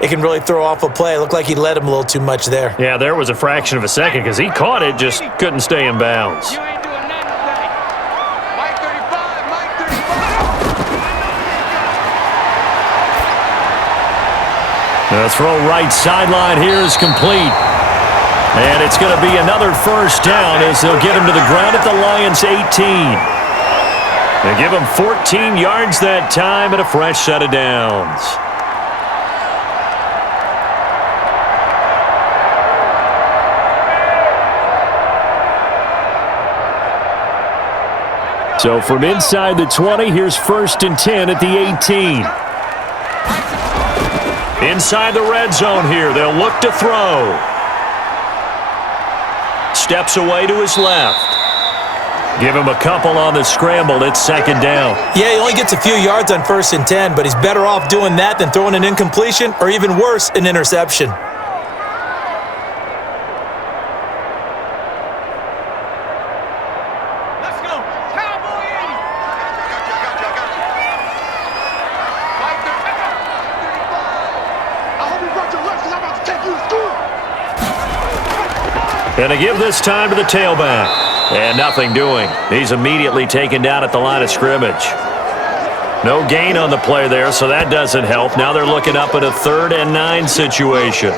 it can really throw off a play. It looked like he led him a little too much there. Yeah, there was a fraction of a second because he caught it, just couldn't stay in bounds. You ain't doing nothing today. Mike 35, Mike 35. The throw right sideline here is complete. And it's going to be another first down as they'll get him to the ground at the Lions' 18. They give him 14 yards that time and a fresh set of downs. So from inside the 20, here's 1st and 10 at the 18. Inside the red zone here, they'll look to throw. Steps away to his left. Give him a couple on the scramble. It's 2nd down. Yeah, he only gets a few yards on 1st and 10, but he's better off doing that than throwing an incompletion or even worse, an interception. Let's go. Cowboy 80. Mike 35. I hope you brought your lunch because I'm about to take you to school. And to give this time to the tailback. And nothing doing. He's immediately taken down at the line of scrimmage. No gain on the play there, so that doesn't help. Now they're looking up at a 3rd and 9 situation.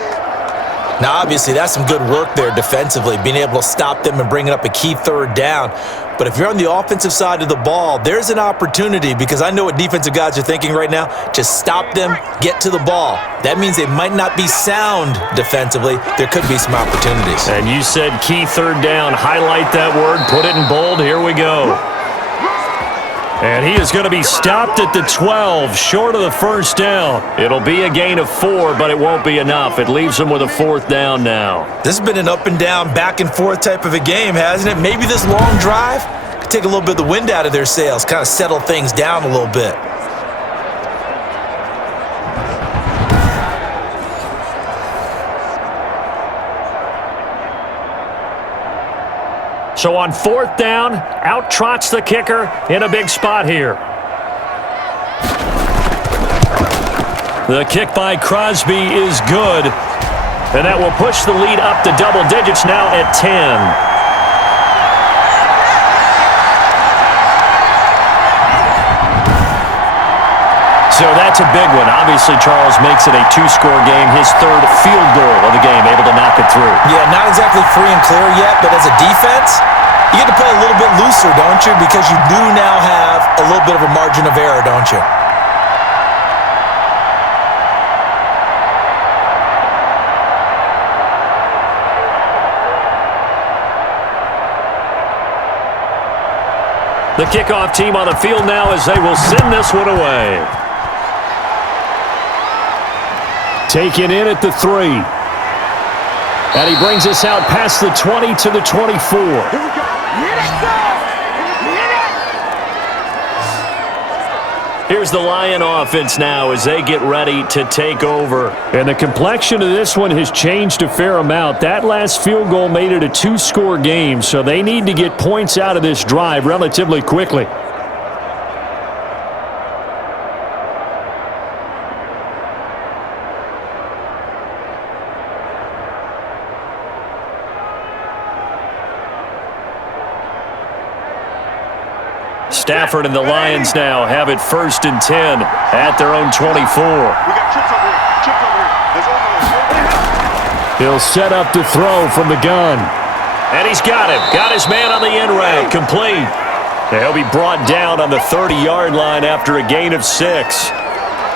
Now, obviously, that's some good work there defensively, being able to stop them and bringing up a key 3rd down. But if you're on the offensive side of the ball, there's an opportunity because I know what defensive guys are thinking right now. Just stop them, get to the ball. That means they might not be sound defensively. There could be some opportunities. And you said key 3rd down. Highlight that word. Put it in bold. Here we go. And he is going to be stopped at the 12, short of the first down. It'll be a gain of 4, but it won't be enough. It leaves him with a 4th down now. This has been an up and down, back and forth type of a game, hasn't it? Maybe this long drive could take a little bit of the wind out of their sails, kind of settle things down a little bit. So on 4th down, out trots the kicker in a big spot here. The kick by Crosby is good. And that will push the lead up to double digits now at 10. So that's a big one. Obviously, Charles makes it a 2-score game, his 3rd field goal of the game, able to knock it through. Yeah, not exactly free and clear yet, but as a defense, you get to play a little bit looser, don't you? Because you do now have a little bit of a margin of error, don't you? The kickoff team on the field now as they will send this one away. Taken in at the 3. And he brings us out past the 20 to the 24. Here's the Lion offense now as they get ready to take over. And the complexion of this one has changed a fair amount. That last field goal made it a 2-score game, so they need to get points out of this drive relatively quickly. Stafford and the Lions now have it 1st and 10 at their own 24. We got trips over here. Trips over here. There's over. He'll set up to throw from the gun. And he's got him. Got his man on the end route. Complete. And he'll be brought down on the 30-yard line after a gain of 6.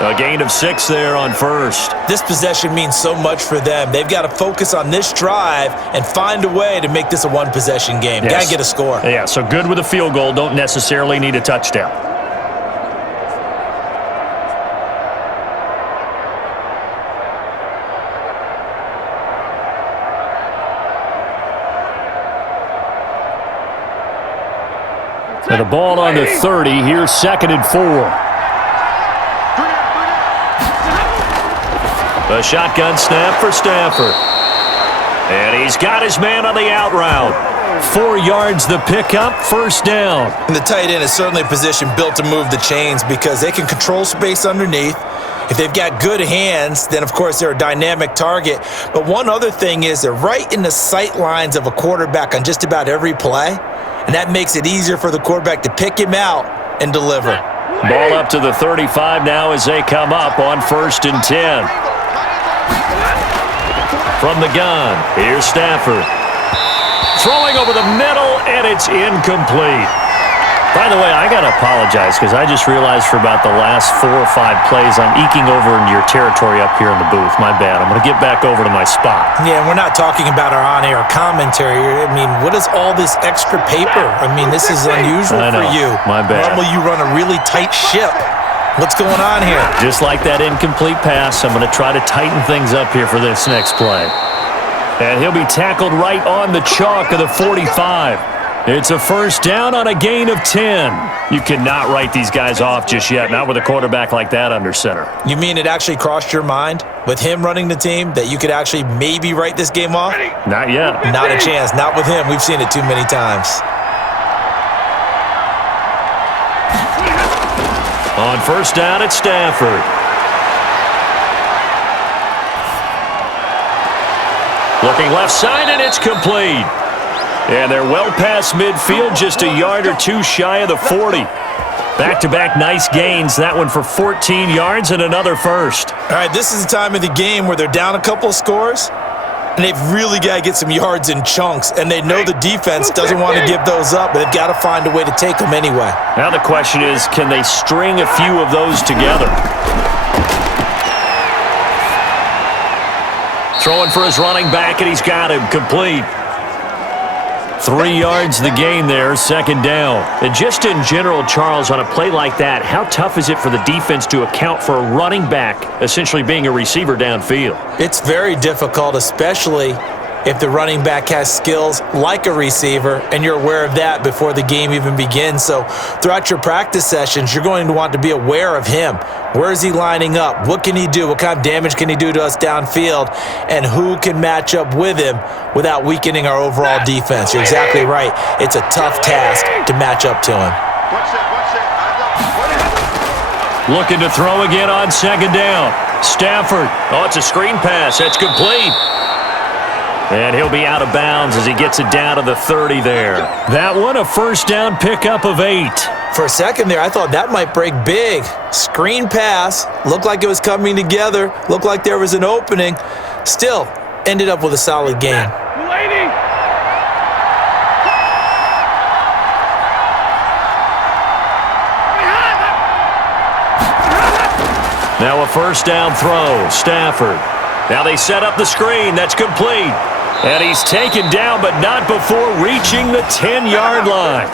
A gain of 6 there on 1st. This possession means so much for them. They've got to focus on this drive and find a way to make this a one-possession game. Yes. Got to get a score. Yeah, so good with a field goal. Don't necessarily need a touchdown. And the ball on the 30. Here's 2nd and 4. A shotgun snap for Stafford. And he's got his man on the out route. 4 yards the pickup, 1st down. And the tight end is certainly a position built to move the chains because they can control space underneath. If they've got good hands, then of course they're a dynamic target. But one other thing is they're right in the sight lines of a quarterback on just about every play. And that makes it easier for the quarterback to pick him out and deliver. Ball up to the 35 now as they come up on 1st and 10. From the gun, here's Stafford. Throwing over the middle, and it's incomplete. By the way, I got to apologize because I just realized for about the last 4 or 5 plays, I'm eking over into your territory up here in the booth. My bad. I'm going to get back over to my spot. Yeah, we're not talking about our on-air commentary. I mean, what is all this extra paper? I mean, this is unusual for you. My bad. Normally you run a really tight ship. What's going on here? Just like that incomplete pass, I'm going to try to tighten things up here for this next play. And he'll be tackled right on the chalk of the 45. It's a 1st down on a gain of 10. You cannot write these guys off just yet, not with a quarterback like that under center. You mean it actually crossed your mind with him running the team that you could actually maybe write this game off? Not yet. Not a chance. Not with him. We've seen it too many times. On 1st down, it's Stafford. Looking left side, and it's complete. And they're well past midfield, just a yard or 2 shy of the 40. Back-to-back nice gains. That one for 14 yards and another 1st. All right, this is the time of the game where they're down a couple of scores, and they've really got to get some yards in chunks, and they know the defense doesn't want to give those up, but they've got to find a way to take them anyway. Now the question is, can they string a few of those together? Throwing for his running back, and he's got him complete. 3 yards the gain there, 2nd down. And just in general, Charles, on a play like that, how tough is it for the defense to account for a running back essentially being a receiver downfield? It's very difficult, especially if the running back has skills like a receiver, and you're aware of that before the game even begins. So throughout your practice sessions, you're going to want to be aware of him. Where is he lining up? What can he do? What kind of damage can he do to us downfield? And who can match up with him without weakening our overall defense? You're exactly right. It's a tough task to match up to him. Looking to throw again on 2nd down. Stafford. Oh, it's a screen pass. That's complete. And he'll be out of bounds as he gets it down to the 30 there. That one, a 1st down pickup of 8. For a second there, I thought that might break big. Screen pass. Looked like it was coming together. Looked like there was an opening. Still, ended up with a solid game. Now a 1st down throw. Stafford. Now they set up the screen. That's complete. And he's taken down, but not before reaching the 10-yard line.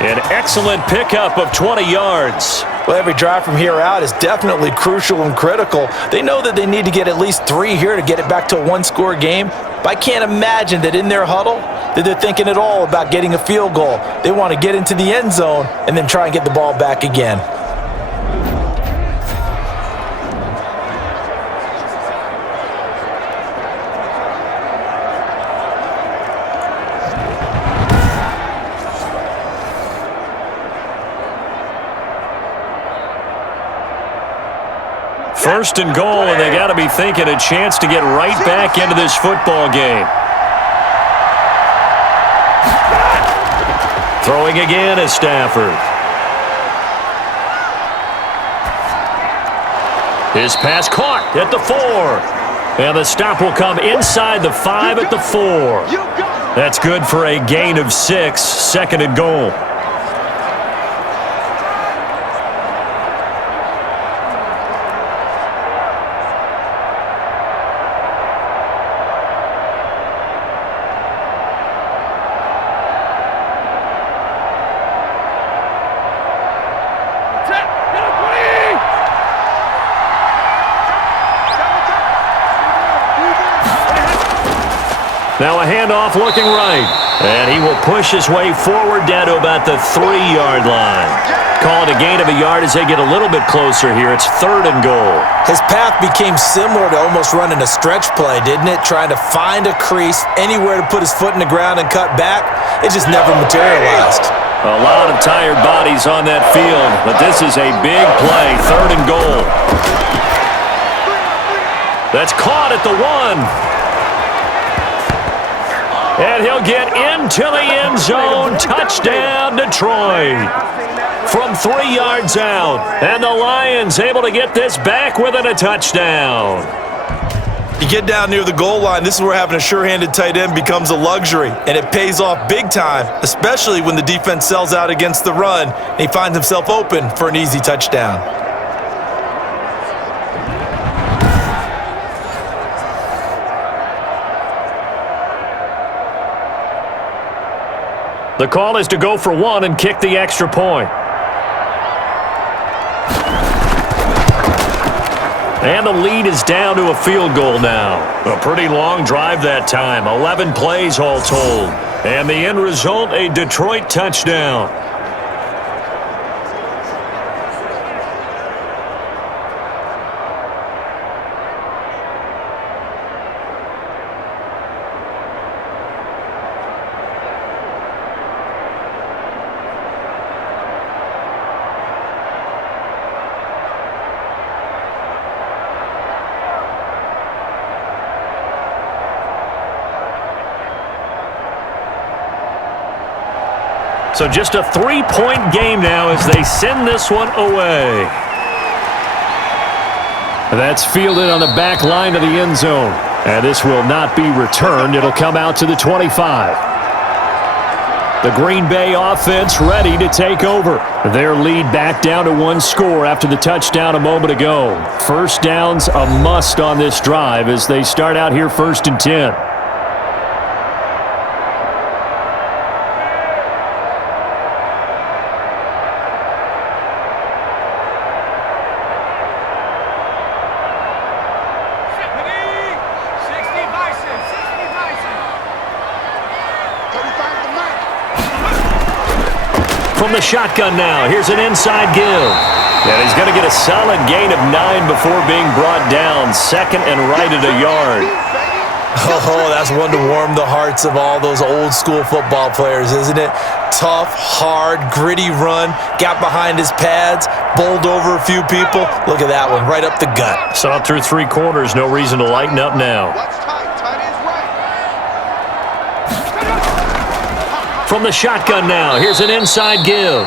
An excellent pickup of 20 yards. Well, every drive from here out is definitely crucial and critical. They know that they need to get at least 3 here to get it back to a one-score game. But I can't imagine that in their huddle that they're thinking at all about getting a field goal. They want to get into the end zone and then try and get the ball back again. First and goal, and they got to be thinking a chance to get right back into this football game. Throwing again is Stafford. His pass caught at the 4. And the stop will come inside the 5 at the 4. That's good for a gain of 6, second and goal. Now a handoff looking right. And he will push his way forward down to about the 3-yard line. Call it a gain of a yard as they get a little bit closer here. It's third and goal. His path became similar to almost running a stretch play, didn't it? Trying to find a crease, anywhere to put his foot in the ground and cut back. It just never materialized. A lot of tired bodies on that field, but this is a big play. Third and goal. That's caught at the 1. And he'll get into the end zone. Touchdown, Detroit. From 3 yards out. And the Lions able to get this back within a touchdown. You get down near the goal line, this is where having a sure-handed tight end becomes a luxury. And it pays off big time, especially when the defense sells out against the run. And he finds himself open for an easy touchdown. The call is to go for 1 and kick the extra point. And the lead is down to a field goal now. A pretty long drive that time. 11 plays all told. And the end result, a Detroit touchdown. So just a 3-point game now as they send this one away. That's fielded on the back line of the end zone. And this will not be returned. It'll come out to the 25. The Green Bay offense ready to take over. Their lead back down to 1 score after the touchdown a moment ago. First down's a must on this drive as they start out here 1st and 10. From the shotgun now, here's an inside give. And he's going to get a solid gain of 9 before being brought down. Second and right at a yard. Oh, that's one to warm the hearts of all those old school football players, isn't it? Tough, hard, gritty run. Got behind his pads, bowled over a few people. Look at that one, right up the gut. Saw it through 3 quarters. No reason to lighten up now. From the shotgun now, here's an inside give.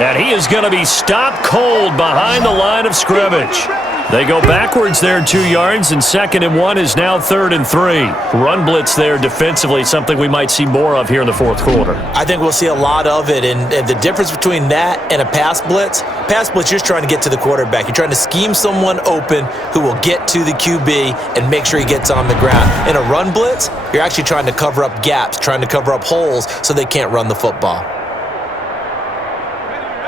And he is going to be stopped cold behind the line of scrimmage. They go backwards there 2 yards, and 2nd and 1 is now 3rd and 3. Run blitz there defensively, something we might see more of here in the 4th quarter. I think we'll see a lot of it, and the difference between that and a pass blitz, you're just trying to get to the quarterback. You're trying to scheme someone open who will get to the QB and make sure he gets on the ground. In a run blitz, you're actually trying to cover up gaps, trying to cover up holes so they can't run the football.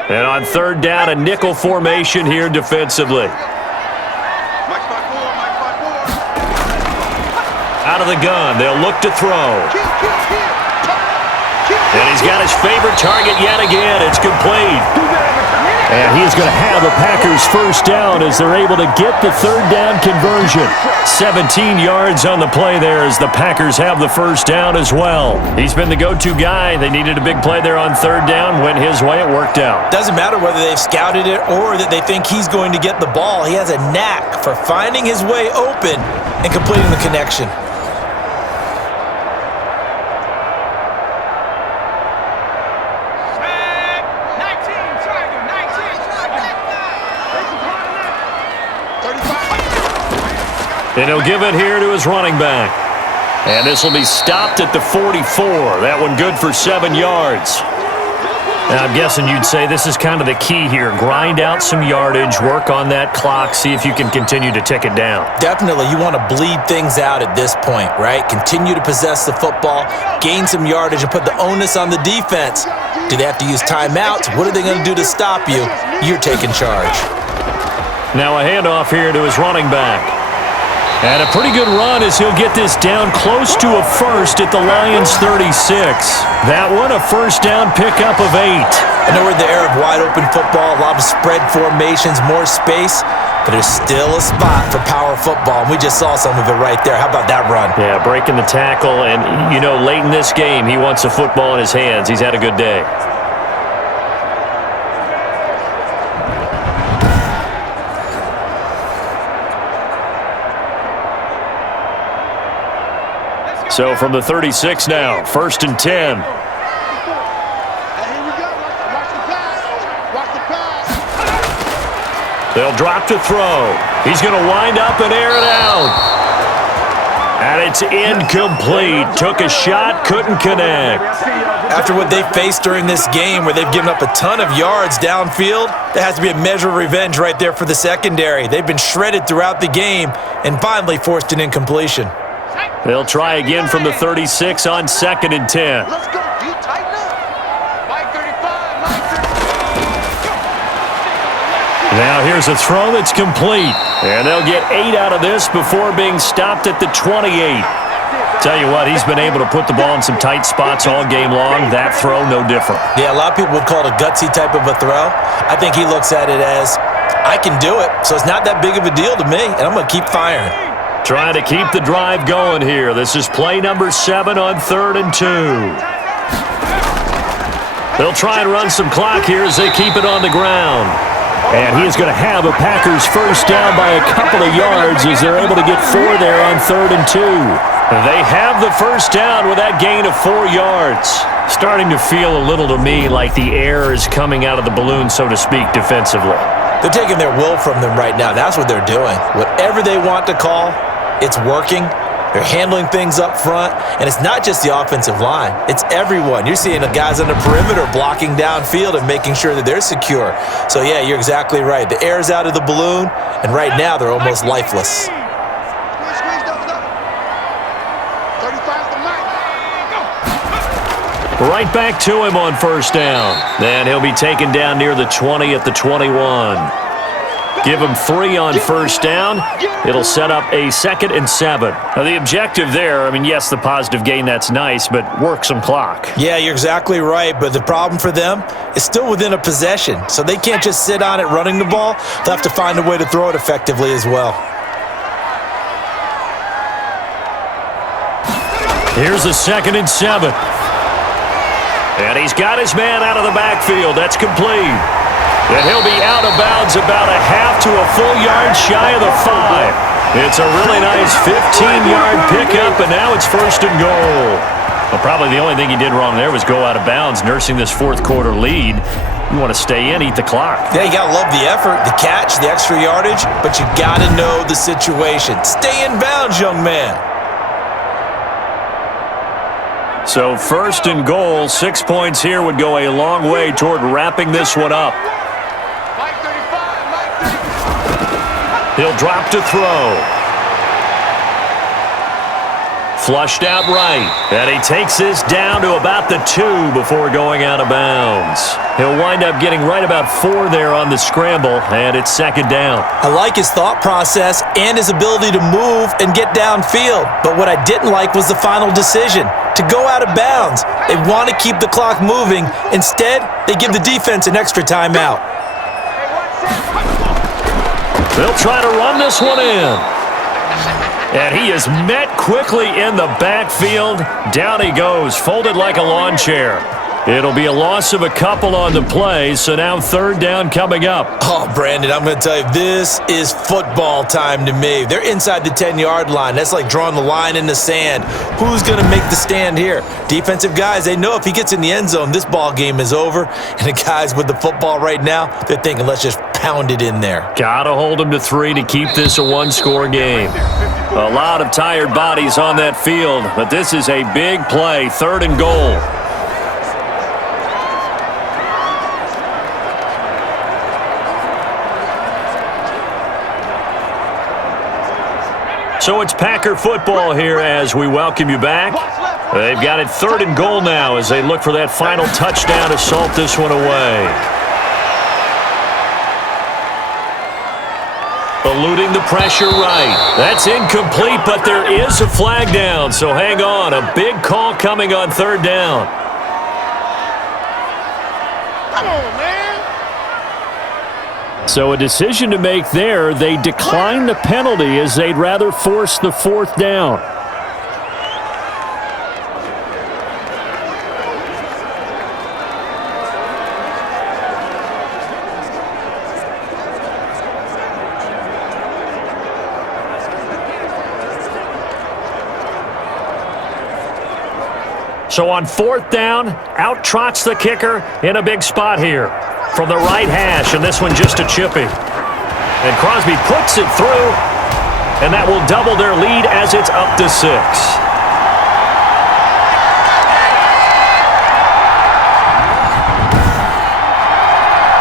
And on third down, a nickel formation here defensively. Out of the gun, they'll look to throw. And he's got his favorite target yet again. It's complete. And he's going to have the Packers first down as they're able to get the third down conversion. 17 yards on the play there as the Packers have the first down as well. He's been the go-to guy. They needed a big play there on third down. Went his way. It worked out. Doesn't matter whether they've scouted it or that they think he's going to get the ball. He has a knack for finding his way open and completing the connection. And he'll give it here to his running back. And this will be stopped at the 44. That one good for 7 yards. Now, I'm guessing you'd say this is kind of the key here. Grind out some yardage, work on that clock, see if you can continue to tick it down. Definitely, you want to bleed things out at this point, right? Continue to possess the football, gain some yardage, and put the onus on the defense. Do they have to use timeouts? What are they going to do to stop you? You're taking charge. Now a handoff here to his running back. And a pretty good run as he'll get this down close to a first at the Lions' 36. That one, a first down pickup of 8. I know we're in the era of wide-open football, a lot of spread formations, more space, but there's still a spot for power football, and we just saw some of it right there. How about that run? Yeah, breaking the tackle, and, you know, late in this game, he wants the football in his hands. He's had a good day. So from the 36 now, 1st and 10. They'll drop to throw. He's going to wind up and air it out. And it's incomplete. Took a shot, couldn't connect. After what they faced during this game where they've given up a ton of yards downfield, there has to be a measure of revenge right there for the secondary. They've been shredded throughout the game and finally forced an incompletion. They'll try again from the 36 on 2nd and 10. Let's go, D. Tighten up. Mike 35, Mike 35. Now here's a throw that's complete. And they'll get 8 out of this before being stopped at the 28. Tell you what, he's been able to put the ball in some tight spots all game long. That throw, no different. Yeah, a lot of people would call it a gutsy type of a throw. I think he looks at it as, I can do it, so it's not that big of a deal to me, and I'm going to keep firing. Trying to keep the drive going here. This is play number 7 on 3rd and 2. They'll try and run some clock here as they keep it on the ground. And he is going to have a Packers first down by a couple of yards as they're able to get 4 there on 3rd and 2. They have the first down with that gain of 4 yards. Starting to feel a little to me like the air is coming out of the balloon, so to speak, defensively. They're taking their will from them right now. That's what they're doing. Whatever they want to call, it's working. They're handling things up front, and it's not just the offensive line. It's everyone. You're seeing the guys on the perimeter blocking downfield and making sure that they're secure. So, yeah, you're exactly right. The air's out of the balloon, and right now they're almost lifeless. Squeeze, double, double. 35 to Mike. Right back to him on first down. Then he'll be taken down near the 20 at the 21. Give him 3 on first down. It'll set up a 2nd and 7. Now, the objective there, I mean, yes, the positive gain, that's nice, but work some clock. Yeah, you're exactly right, but the problem for them is still within a possession, so they can't just sit on it running the ball. They'll have to find a way to throw it effectively as well. Here's a 2nd and 7. And he's got his man out of the backfield. That's complete. And he'll be out of bounds about a half to a full yard shy of the 5. It's a really nice 15-yard pickup, and now it's 1st and goal. Well, probably the only thing he did wrong there was go out of bounds, nursing this 4th quarter lead. You want to stay in, eat the clock. Yeah, you got to love the effort, the catch, the extra yardage, but you got to know the situation. Stay in bounds, young man. So 1st and goal, 6 points here would go a long way toward wrapping this one up. Mike 35, Mike 35. He'll drop to throw. Flushed out right. And he takes this down to about the 2 before going out of bounds. He'll wind up getting right about 4 there on the scramble, and it's second down. I like his thought process and his ability to move and get downfield. But what I didn't like was the final decision, to go out of bounds. They want to keep the clock moving. Instead, they give the defense an extra timeout. They'll try to run this one in. And he is met quickly in the backfield. Down he goes, folded like a lawn chair. It'll be a loss of a couple on the play, so now third down coming up. Oh, Brandon, I'm going to tell you, this is football time to me. They're inside the 10-yard line. That's like drawing the line in the sand. Who's going to make the stand here? Defensive guys, they know if he gets in the end zone, this ball game is over. And the guys with the football right now, they're thinking, let's just pound it in there. Gotta hold him to 3 to keep this a one-score game. A lot of tired bodies on that field, but this is a big play, third and goal. So it's Packer football here as we welcome you back. They've got it third and goal now as they look for that final touchdown to salt this one away. Eluding the pressure right. That's incomplete, but there is a flag down, so hang on. A big call coming on third down. Come on, man. So a decision to make there. They decline the penalty as they'd rather force the fourth down. So on fourth down, out trots the kicker in a big spot here. From the right hash, and this one just a chippy. And Crosby puts it through, and that will double their lead as it's up to 6.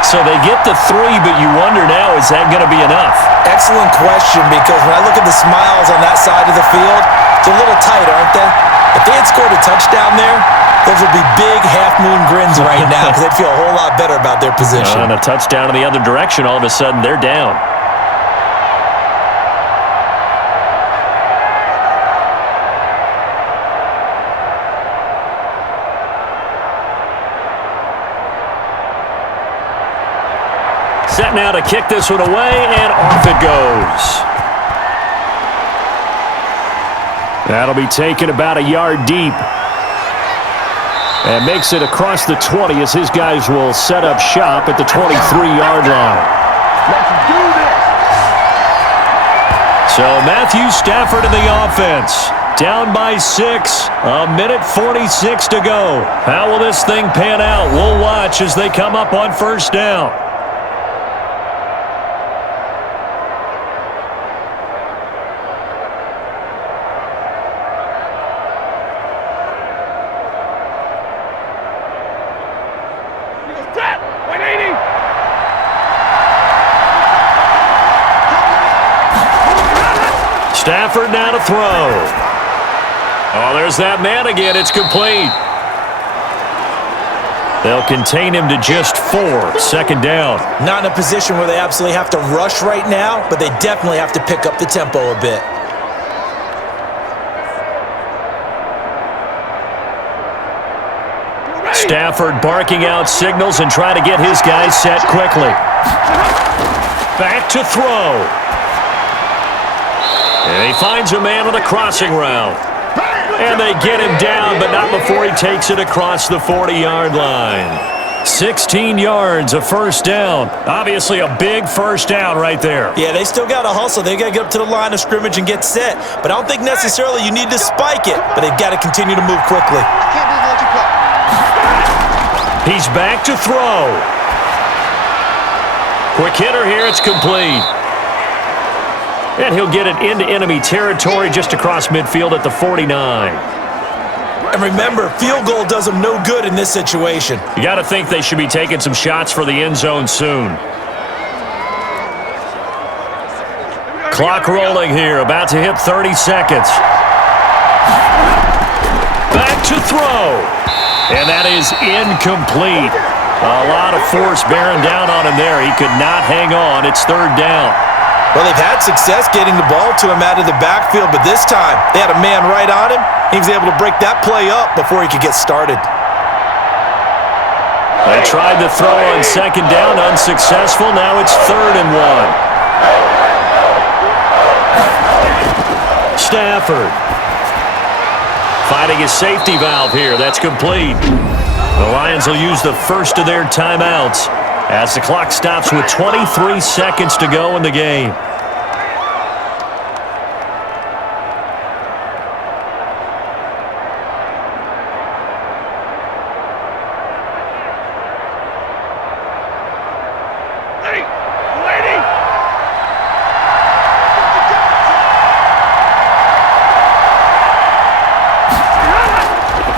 So they get the 3, but you wonder now, is that going to be enough? Excellent question, because when I look at the smiles on that side of the field, they're a little tight, aren't they? If they had scored a touchdown there, those would be big half-moon grins right now because they'd feel a whole lot better about their position. And a touchdown in the other direction, all of a sudden they're down. Set now to kick this one away, and off it goes. That'll be taken about a yard deep. And makes it across the 20 as his guys will set up shop at the 23-yard line. Let's do this. So Matthew Stafford in the offense. Down by 6. A minute 46 to go. How will this thing pan out? We'll watch as they come up on first down. Stafford now to throw. Oh, there's that man again. It's complete. They'll contain him to just 4. Second down. Not in a position where they absolutely have to rush right now, but they definitely have to pick up the tempo a bit. Stafford barking out signals and trying to get his guys set quickly. Back to throw. And he finds a man on the crossing route. And they get him down, but not before he takes it across the 40-yard line. 16 yards, a first down. Obviously a big first down right there. Yeah, they still got to hustle. They got to get up to the line of scrimmage and get set. But I don't think necessarily you need to spike it, but they've got to continue to move quickly. I can't believe I let you play. He's back to throw. Quick hitter here, it's complete. And he'll get it into enemy territory just across midfield at the 49. And remember, field goal does them no good in this situation. You got to think they should be taking some shots for the end zone soon. Clock rolling here, about to hit 30 seconds. to throw. And that is incomplete. A lot of force bearing down on him there. He could not hang on. It's third down. Well, they've had success getting the ball to him out of the backfield, but this time they had a man right on him. He was able to break that play up before he could get started. They tried to throw on second down, unsuccessful. Now it's 3rd and 1. Stafford finding his safety valve here. That's complete. The Lions will use the first of their timeouts as the clock stops with 23 seconds to go in the game.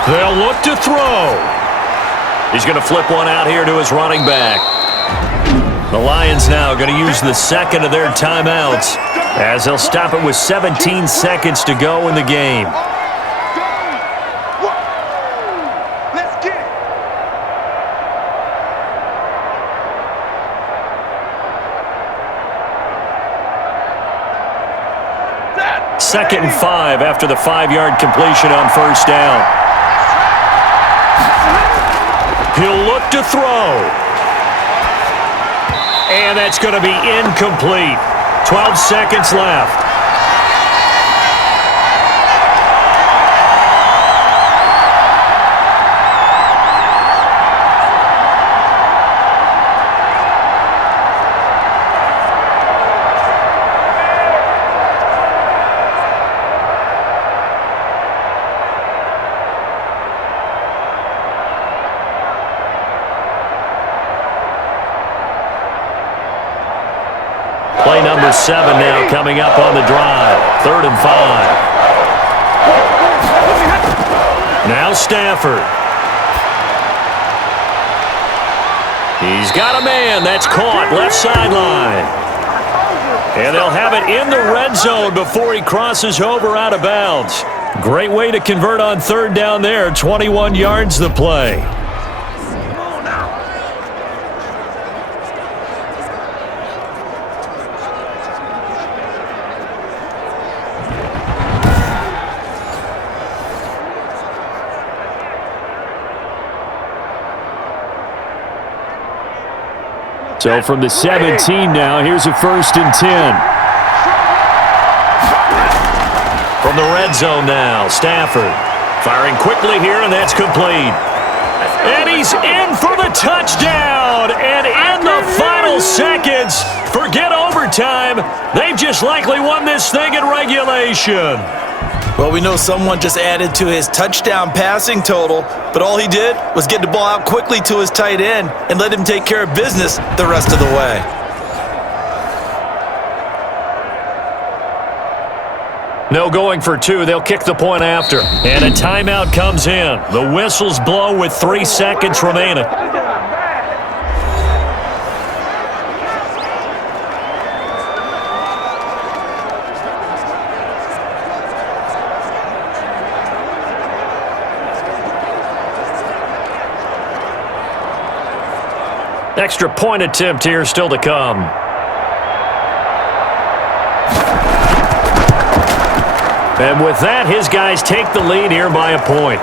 They'll look to throw. He's going to flip one out here to his running back. The Lions now going to use the second of their timeouts as they'll stop it with 17 seconds to go in the game. Let's get it. 2nd and 5 after the 5-yard completion on first down. He'll look to throw. And that's going to be incomplete. 12 seconds left. Play number 7 now coming up on the drive. 3rd and 5. Now Stafford. He's got a man. That's caught. Left sideline. And they'll have it in the red zone before he crosses over out of bounds. Great way to convert on 3rd down there. 21 yards the play. So from the 17 now, here's a 1st and 10. From the red zone now, Stafford firing quickly here, and that's complete. And he's in for the touchdown. And in the final seconds, forget overtime. They've just likely won this thing in regulation. Well, we know someone just added to his touchdown passing total, but all he did was get the ball out quickly to his tight end and let him take care of business the rest of the way. No going for 2. They'll kick the point after. And a timeout comes in. The whistles blow with 3 seconds remaining. Extra point attempt here still to come. And with that, his guys take the lead here by a point.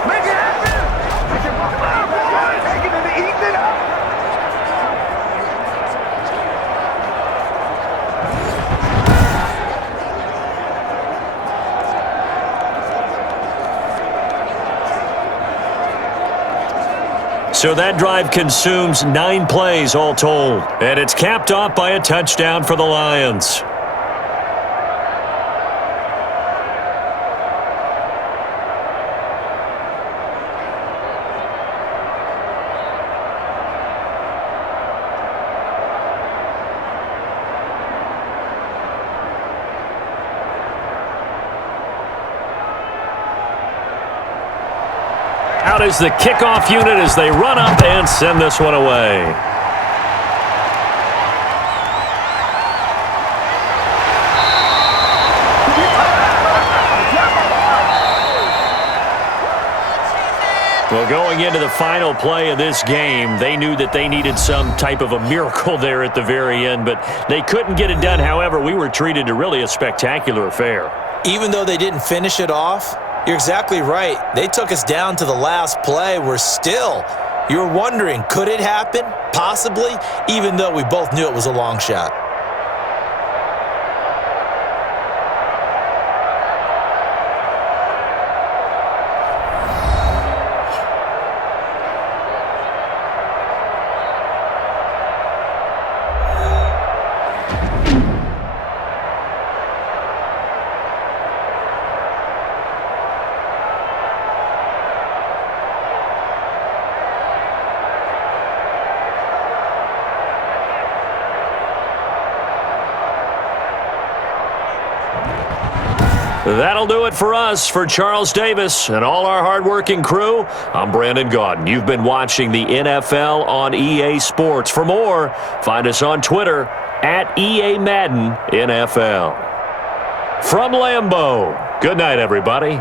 So that drive consumes 9 plays all told. And it's capped off by a touchdown for the Lions. Out is the kickoff unit as they run up and send this one away. Well, going into the final play of this game, they knew that they needed some type of a miracle there at the very end, but they couldn't get it done. However, we were treated to really a spectacular affair. Even though they didn't finish it off, you're exactly right. They took us down to the last play. You were wondering, could it happen? Possibly, even though we both knew it was a long shot. That'll do it for us. For Charles Davis and all our hardworking crew, I'm Brandon Gaudin. You've been watching the NFL on EA Sports. For more, find us on Twitter at EA Madden NFL. From Lambeau, good night, everybody.